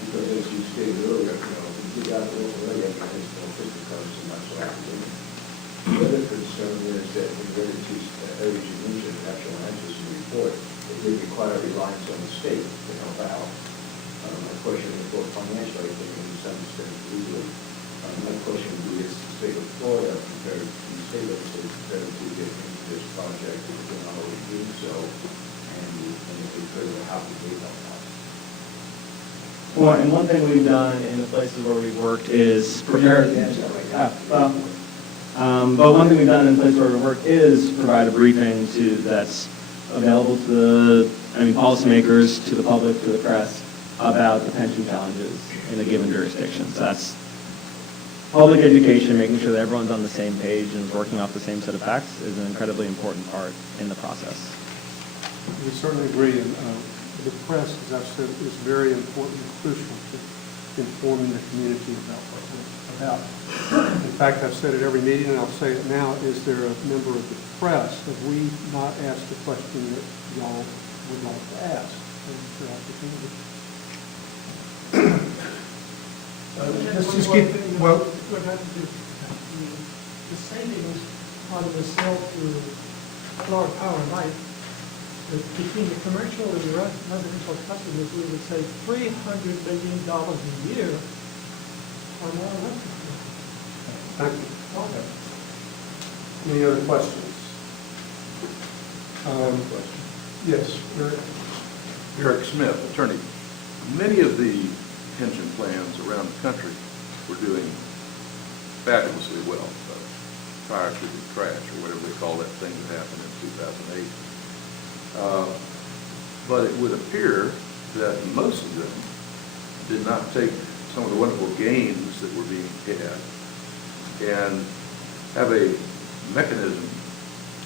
Because as you stated earlier, we got a little early, I think it's going to cover so much academic. The other concern is that in the other 2 areas you mentioned, actual answers in the report, it did require reliance on the state to help out. My question is both financially, I think, and to some extent legally. My question would be, is the state of Florida compared to the state legislature compared to get into this project if they're not already doing so, and if they could, how could they help out? Well, and one thing we've done in the places where we've worked is prepare. But one thing we've done in the places where we work is provide a briefing that's available to the policymakers, to the public, to the press, about the pension challenges in a given jurisdiction. So that's public education, making sure that everyone's on the same page and is working off the same set of facts is an incredibly important part in the process. We certainly agree, and the press, as I've said, is very important and crucial to informing the community about what we're about. In fact, I've said at every meeting, and I'll say it now, is there a member of the press, have we not asked the question that y'all would like to ask throughout the community? Let's just get, well, What I have to do, the savings on the sale to Florida Power and Light, between the commercial and the residential customers, we would save $300 million a year on our electric bill. thank you. Okay. Any other questions? Yes, Eric. Eric Smith, attorney. Many of the pension plans around the country were doing fabulously well prior to the crash, or whatever they call that thing that happened in 2008. But it would appear that most of them did not take some of the wonderful gains that were being had and have a mechanism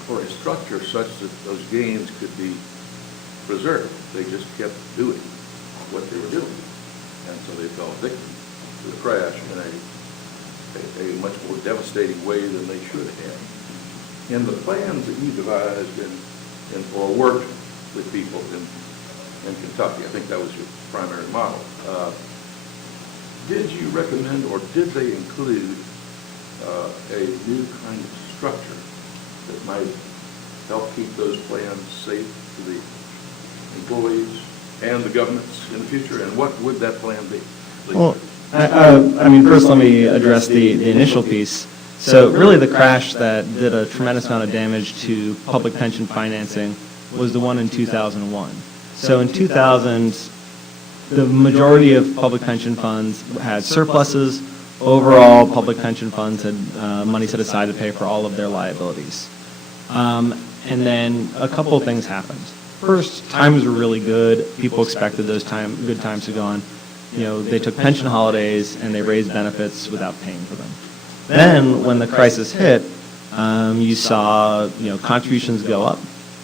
or a structure such that those gains could be preserved. They just kept doing what they were doing. And so they fell victim to the crash in a much more devastating way than they should have. In the plans that you devised or worked with people in Kentucky, I think that was your primary model, did you recommend or did they include a new kind of structure that might help keep those plans safe to the employees and the governments in the future? And what would that plan be? Well, first let me address the initial piece. So really the crash that did a tremendous amount of damage to public pension financing was the one in 2001. So in 2000, the majority of public pension funds had surpluses. Overall, public pension funds had money set aside to pay for all of their liabilities. And then a couple of things happened. First, times were really good. People expected those good times to go on. They took pension holidays and they raised benefits without paying for them. Then, when the crisis hit, you saw, contributions go up.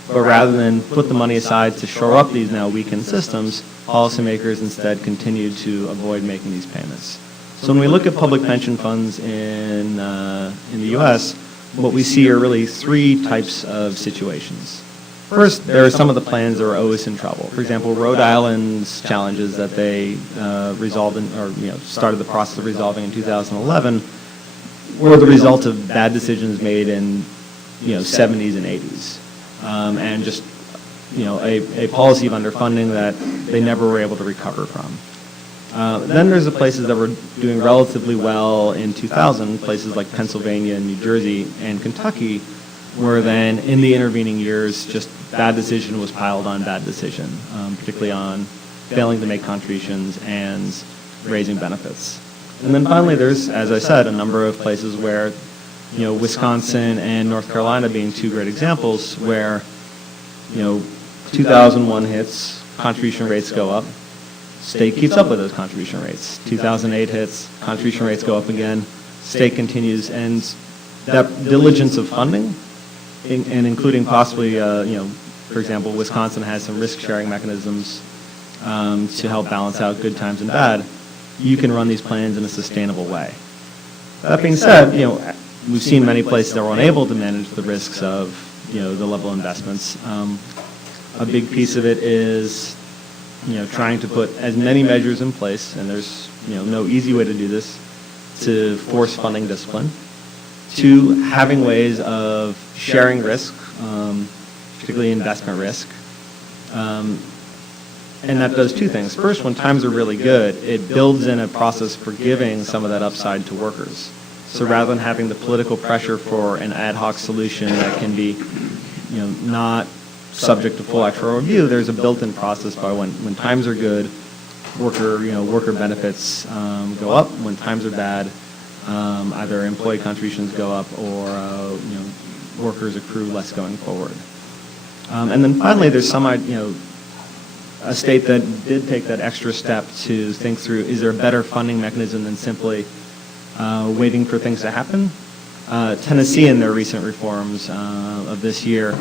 But rather than put the money aside to shore up these now weakened systems, policymakers instead continued to avoid making these payments. So when we look at public pension funds in the U.S., what we see are really three types of situations. First, there are some of the plans that are always in trouble. For example, Rhode Island's challenges that they started the process of resolving in 2011 were the result of bad decisions made in 70s and 80s, and just a policy of underfunding that they never were able to recover from. Then there's the places that were doing relatively well in 2000, places like Pennsylvania and New Jersey and Kentucky, where then in the intervening years, just bad decision was piled on bad decision, particularly on failing to make contributions and raising benefits. And then finally, there's, as I said, a number of places where, Wisconsin and North Carolina being two great examples where, 2001 hits, contribution rates go up, state keeps up with those contribution rates. 2008 hits, contribution rates go up again, state continues, and that diligence of funding, and including possibly, for example, Wisconsin has some risk-sharing mechanisms to help balance out good times and bad. You can run these plans in a sustainable way. That being said, we've seen many places that were unable to manage the risks of, the level of investments. A big piece of it is, trying to put as many measures in place, and there's, no easy way to do this, to force funding discipline, to having ways of sharing risk, particularly investment risk. And that does two things. First, when times are really good, it builds in a process for giving some of that upside to workers. So rather than having the political pressure for an ad hoc solution that can be, not subject to full actuarial review, there's a built-in process by when times are good, worker benefits go up. When times are bad, either employee contributions go up or workers accrue less going forward. And then finally, there's some a state that did take that extra step to think through, is there a better funding mechanism than simply waiting for things to happen? Tennessee, in their recent reforms of this year,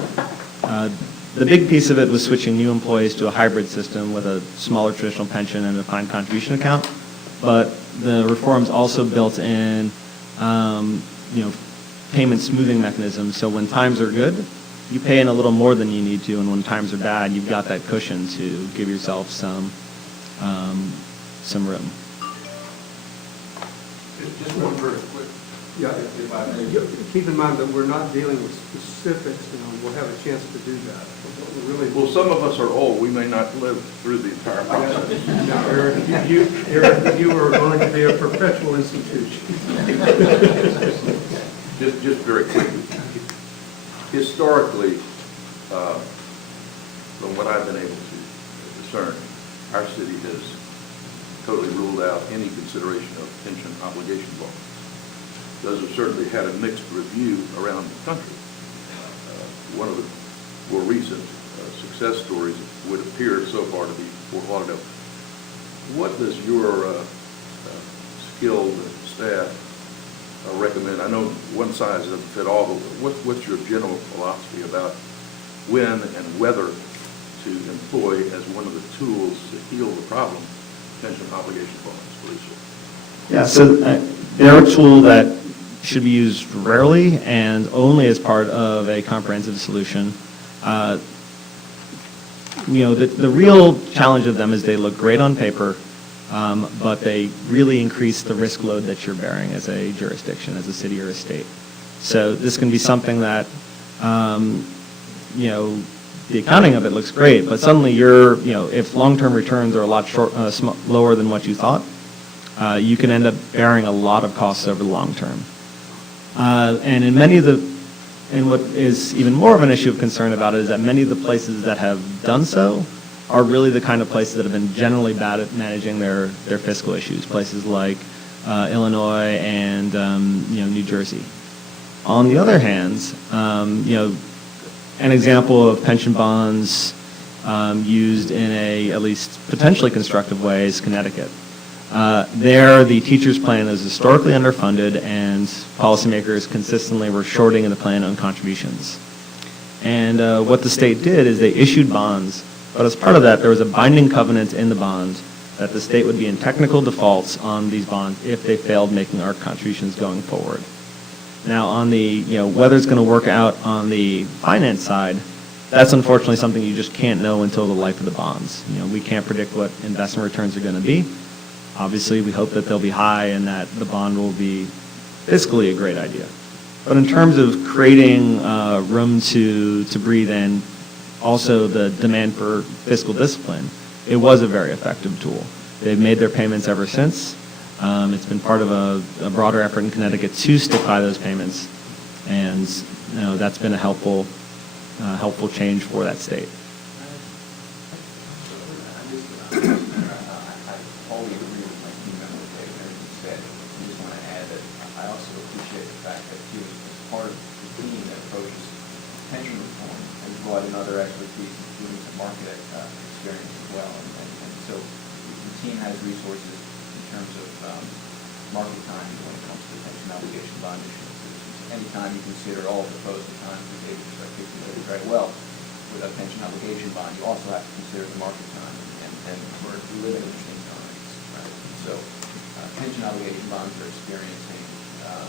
the big piece of it was switching new employees to a hybrid system with a smaller traditional pension and a defined contribution account. But the reforms also built in, payment smoothing mechanisms. So when times are good, you pay in a little more than you need to, and when times are bad, you've got that cushion to give yourself some room. Just one very quick. Yeah, keep in mind that we're not dealing with specifics, and we'll have a chance to do that. Well, some of us are old. We may not live through the entire process. Now, Eric, you are going to be a perpetual institution. Just very quickly. Historically, from what I've been able to discern, our city has totally ruled out any consideration of pension obligation law. Those have certainly had a mixed review around the country. One of the more recent success stories would appear so far to be Fort Lauderdale. What does your skilled staff recommend? I know one size doesn't fit all, but what's your general philosophy about when and whether to employ as one of the tools to heal the problem pension obligation bonds, please? Yeah, so they're a tool that should be used rarely and only as part of a comprehensive solution. The real challenge of them is they look great on paper, but they really increase the risk load that you're bearing as a jurisdiction, as a city or a state. So this can be something that, the accounting of it looks great, but suddenly if long-term returns are a lot lower than what you thought, you can end up bearing a lot of costs over the long term. And and what is even more of an issue of concern about it is that many of the places that have done so are really the kind of places that have been generally bad at managing their fiscal issues, places like Illinois and New Jersey. On the other hand, an example of pension bonds used in a at least potentially constructive way is Connecticut. There, the teachers' plan is historically underfunded, and policymakers consistently were shorting in the plan on contributions. And what the state did is they issued bonds, but as part of that, there was a binding covenant in the bond that the state would be in technical defaults on these bonds if they failed making our contributions going forward. Now, on the, whether it's going to work out on the finance side, that's unfortunately something you just can't know until the life of the bonds. We can't predict what investment returns are going to be. Obviously, we hope that they'll be high and that the bond will be fiscally a great idea. But in terms of creating room to breathe in, also the demand for fiscal discipline, it was a very effective tool. They've made their payments ever since. It's been part of a broader effort in Connecticut to stick by those payments, and that's been a helpful change for that state. I wholly agree with my team member Dave and everything he said. I just want to add that I also appreciate the fact that Pew is part of the team that approaches pension reform and brought in other expertise, including some market experience as well. And so the team has resources in terms of market timing when it comes to pension obligation bond issuances. Anytime you consider all the pros and cons that Dave just articulated very well with a pension obligation bond, you also have to consider the market timing. And we live in interesting times, right? So pension obligation bonds are experiencing some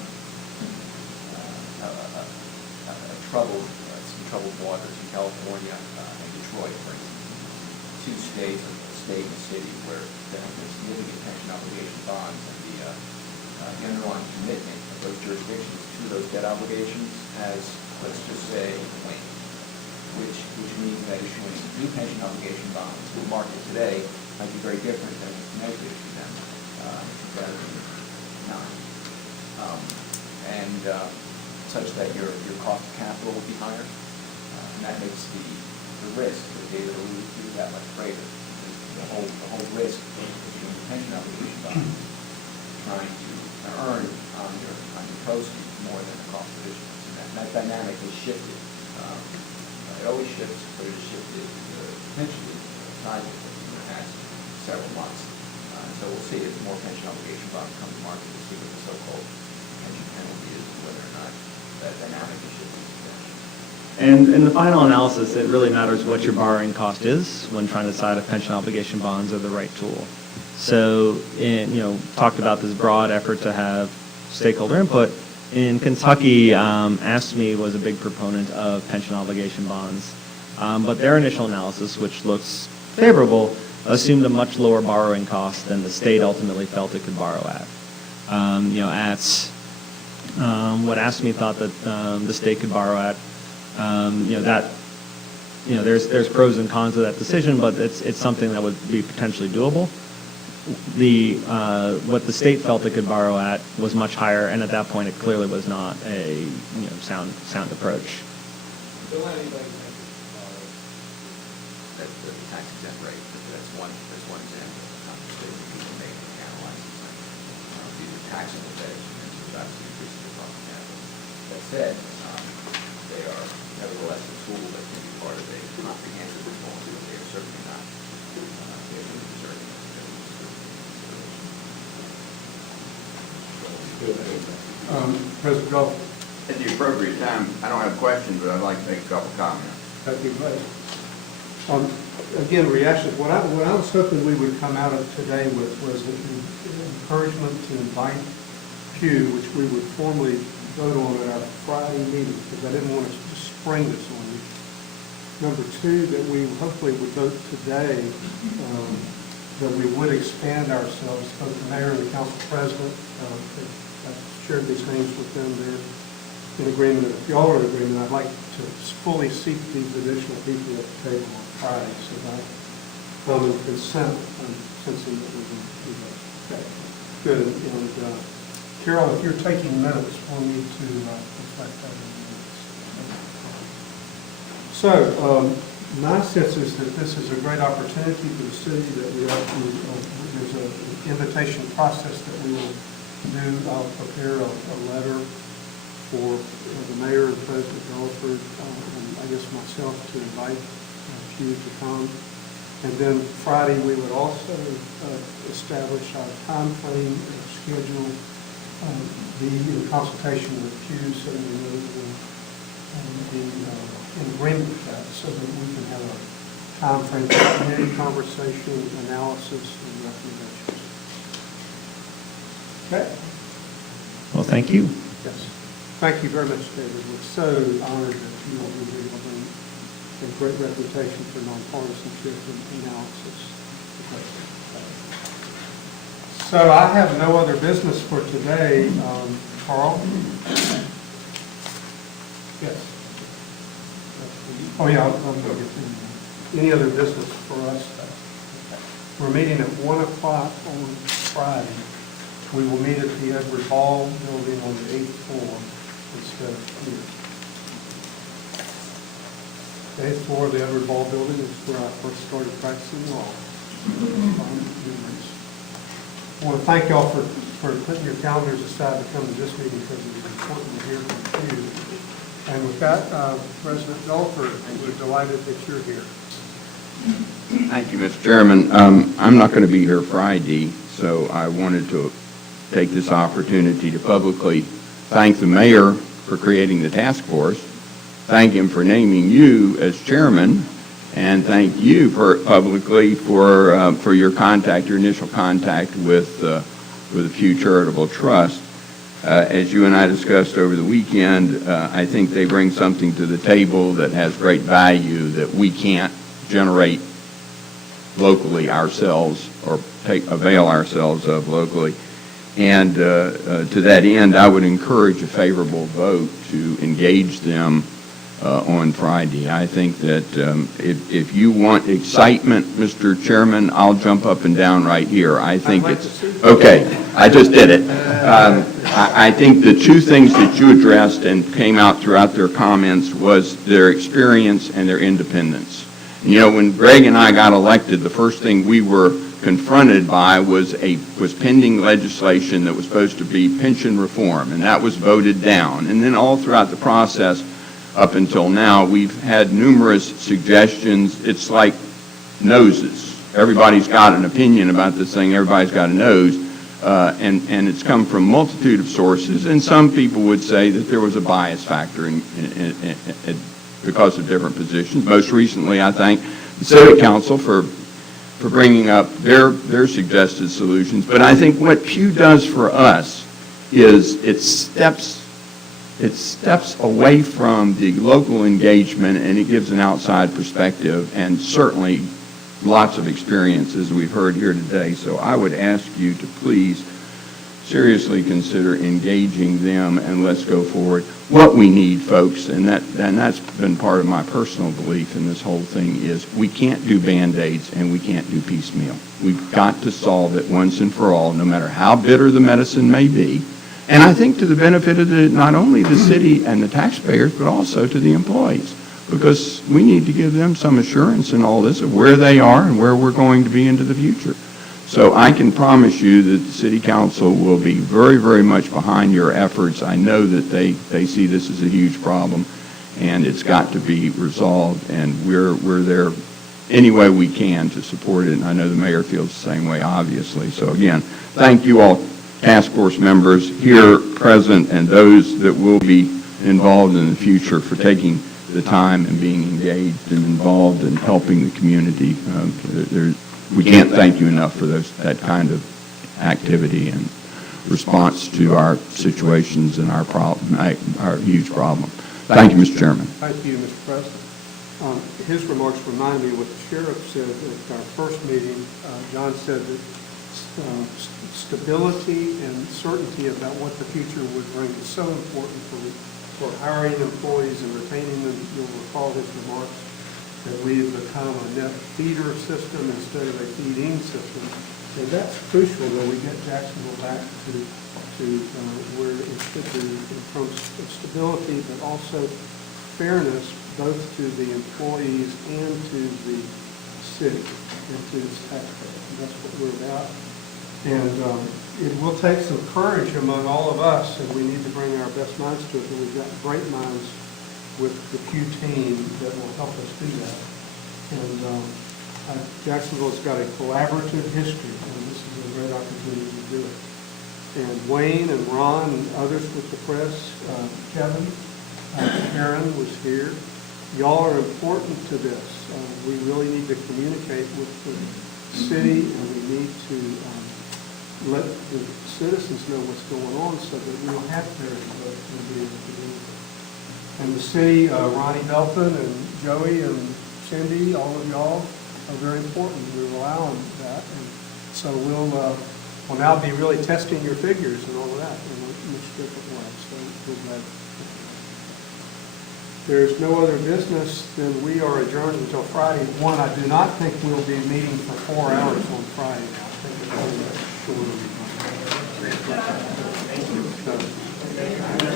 troubled waters in California and Detroit, for instance, two states, a state and a city, where there have been significant pension obligation bonds, and the underlying commitment of those jurisdictions to those debt obligations has, let's just say, waned. Which means that issuing new pension obligation bonds to the market today might be very different than if Connecticut issued them in 2009. Such that your cost of capital will be higher, and that makes the risk that David alluded to that much greater. The whole risk of issuing the pension obligation bonds, trying to earn on your proceeds more than the cost of issuance, and that dynamic has shifted. It always shifts, but it has shifted potentially sizably in the past several months. So we'll see if more pension obligation bonds come to market to see what the so-called pension penalty is, and whether or not that dynamic is shifting. And in the final analysis, it really matters what your borrowing cost is when trying to decide if pension obligation bonds are the right tool. So, talked about this broad effort to have stakeholder input. In Kentucky, AFSCME was a big proponent of pension obligation bonds, but their initial analysis, which looks favorable, assumed a much lower borrowing cost than the state ultimately felt it could borrow at. What AFSCME thought that the state could borrow at, there's pros and cons of that decision, but it's something that would be potentially doable. What the state felt it could borrow at was much higher, and at that point, it clearly was not a sound approach. Don't let anybody think that the tax exempt rate, that's one example of how the state can make and analyze these things. These are taxable debts, and so that's increasing the cost of capital. That said, they are nevertheless a tool that can be part of a comprehensive reform, but they are certainly not deserving of President Goff, At the appropriate time, I don't have questions, but I'd like to make a couple comments. that'd be great. Again, reactions. What I was hoping we would come out of today with was an encouragement to invite Pew, which we would formally vote on at our Friday meeting, because I didn't want to just spring this on you. Number two, that we hopefully would vote today that we would expand ourselves, both the mayor and the council president. I've shared these things with them. They're in agreement. If y'all are in agreement, I'd like to fully seat these additional people at the table on Friday, so that common consent, I'm sensing that we're going to do that. Okay, good. And Carol, if you're taking minutes, we'll need to reflect that in minutes. So, my sense is that this is a great opportunity for the city, that we have to, there's an invitation process that we will do. I'll prepare a letter for the mayor and President Relaford, and I guess myself, to invite Pew to come. And then Friday, we would also establish our time frame and schedule, be in consultation with Pew, so we will be in agreement with that, so that we can have a time frame for community conversation, analysis, and recommendations. Okay? Well, thank you. Yes. Thank you very much, David. We're so honored that you will be able to bring a great reputation for nonpartisanship and analysis. So I have no other business for today. Carl? Yes. Oh, yeah, I'm going to get to you. Any other business for us? We're meeting at 1 o'clock on Friday. We will meet at the Edward Hall building on the 8th floor instead of here. The 8th floor of the Edward Hall building is where I first started practicing law. I want to thank y'all for putting your calendars aside to come to this meeting because it is important to hear from you. And with that, President Dolford, we're delighted that you're here. Thank you, Mr. Chairman. I'm not going to be here Friday, so I wanted to take this opportunity to publicly thank the mayor for creating the task force, thank him for naming you as chairman, and thank you publicly for your contact, your initial contact with the Pew Charitable Trust. As you and I discussed over the weekend, I think they bring something to the table that has great value that we can't generate locally ourselves or avail ourselves of locally. And to that end, I would encourage a favorable vote to engage them on Friday. I think that if you want excitement, Mr. Chairman, I'll jump up and down right here. I think it's okay. I just did it. I think the two things that you addressed and came out throughout their comments was their experience and their independence. You know, when Greg and I got elected, the first thing we were confronted by was pending legislation that was supposed to be pension reform, and that was voted down. And then all throughout the process, up until now, we've had numerous suggestions. It's like noses. Everybody's got an opinion about this thing. Everybody's got a nose. And it's come from a multitude of sources. And some people would say that there was a bias factor because of different positions. Most recently, I thank the City Council for bringing up their suggested solutions. But I think what Pew does for us is it steps away from the local engagement, and it gives an outside perspective, and certainly lots of experience, as we've heard here today. So I would ask you to please seriously consider engaging them, and let's go forward. What we need, folks, and that's been part of my personal belief in this whole thing, is we can't do Band-Aids and we can't do piecemeal. We've got to solve it once and for all, no matter how bitter the medicine may be. And I think to the benefit of not only the city and the taxpayers, but also to the employees, because we need to give them some assurance in all this of where they are and where we're going to be into the future. So I can promise you that the City Council will be very, very much behind your efforts. I know that they see this as a huge problem, and it's got to be resolved, and we're there any way we can to support it, and I know the mayor feels the same way, obviously. So again, thank you all, task force members here present and those that will be involved in the future, for taking the time and being engaged and involved and helping the community. We can't thank you enough for that kind of activity and response to our situations and our huge problem. Thank you, Mr. Chairman. Thank you, Mr. President. His remarks remind me of what the sheriff said at our first meeting. John said that stability and certainty about what the future would bring is so important for hiring employees and retaining them. You'll recall his remarks that we've become a net feeder system instead of a feeding system. And that's crucial that we get Jacksonville back to where it should be in terms of stability, but also fairness both to the employees and to the city and to its taxpayers. And that's what we're about. And it will take some courage among all of us, and we need to bring our best minds to it. And we've got great minds with the Pew team that will help us do that. And Jacksonville's got a collaborative history, and this is a great opportunity to do it. And Wayne and Ron and others with the press, Kevin, Karen was here. Y'all are important to this. We really need to communicate with the city, and we need to let the citizens know what's going on so that we don't have parity votes and be able to do it. And the city, Ronnie Belton and Joey and Cindy, all of y'all are very important. We rely on that. And so we'll now be really testing your figures and all of that in a much different way. So we're glad. There's no other business, then we are adjourned until Friday. One, I do not think we'll be meeting for 4 hours on Friday now. I think it's a little bit shorter. Thank you.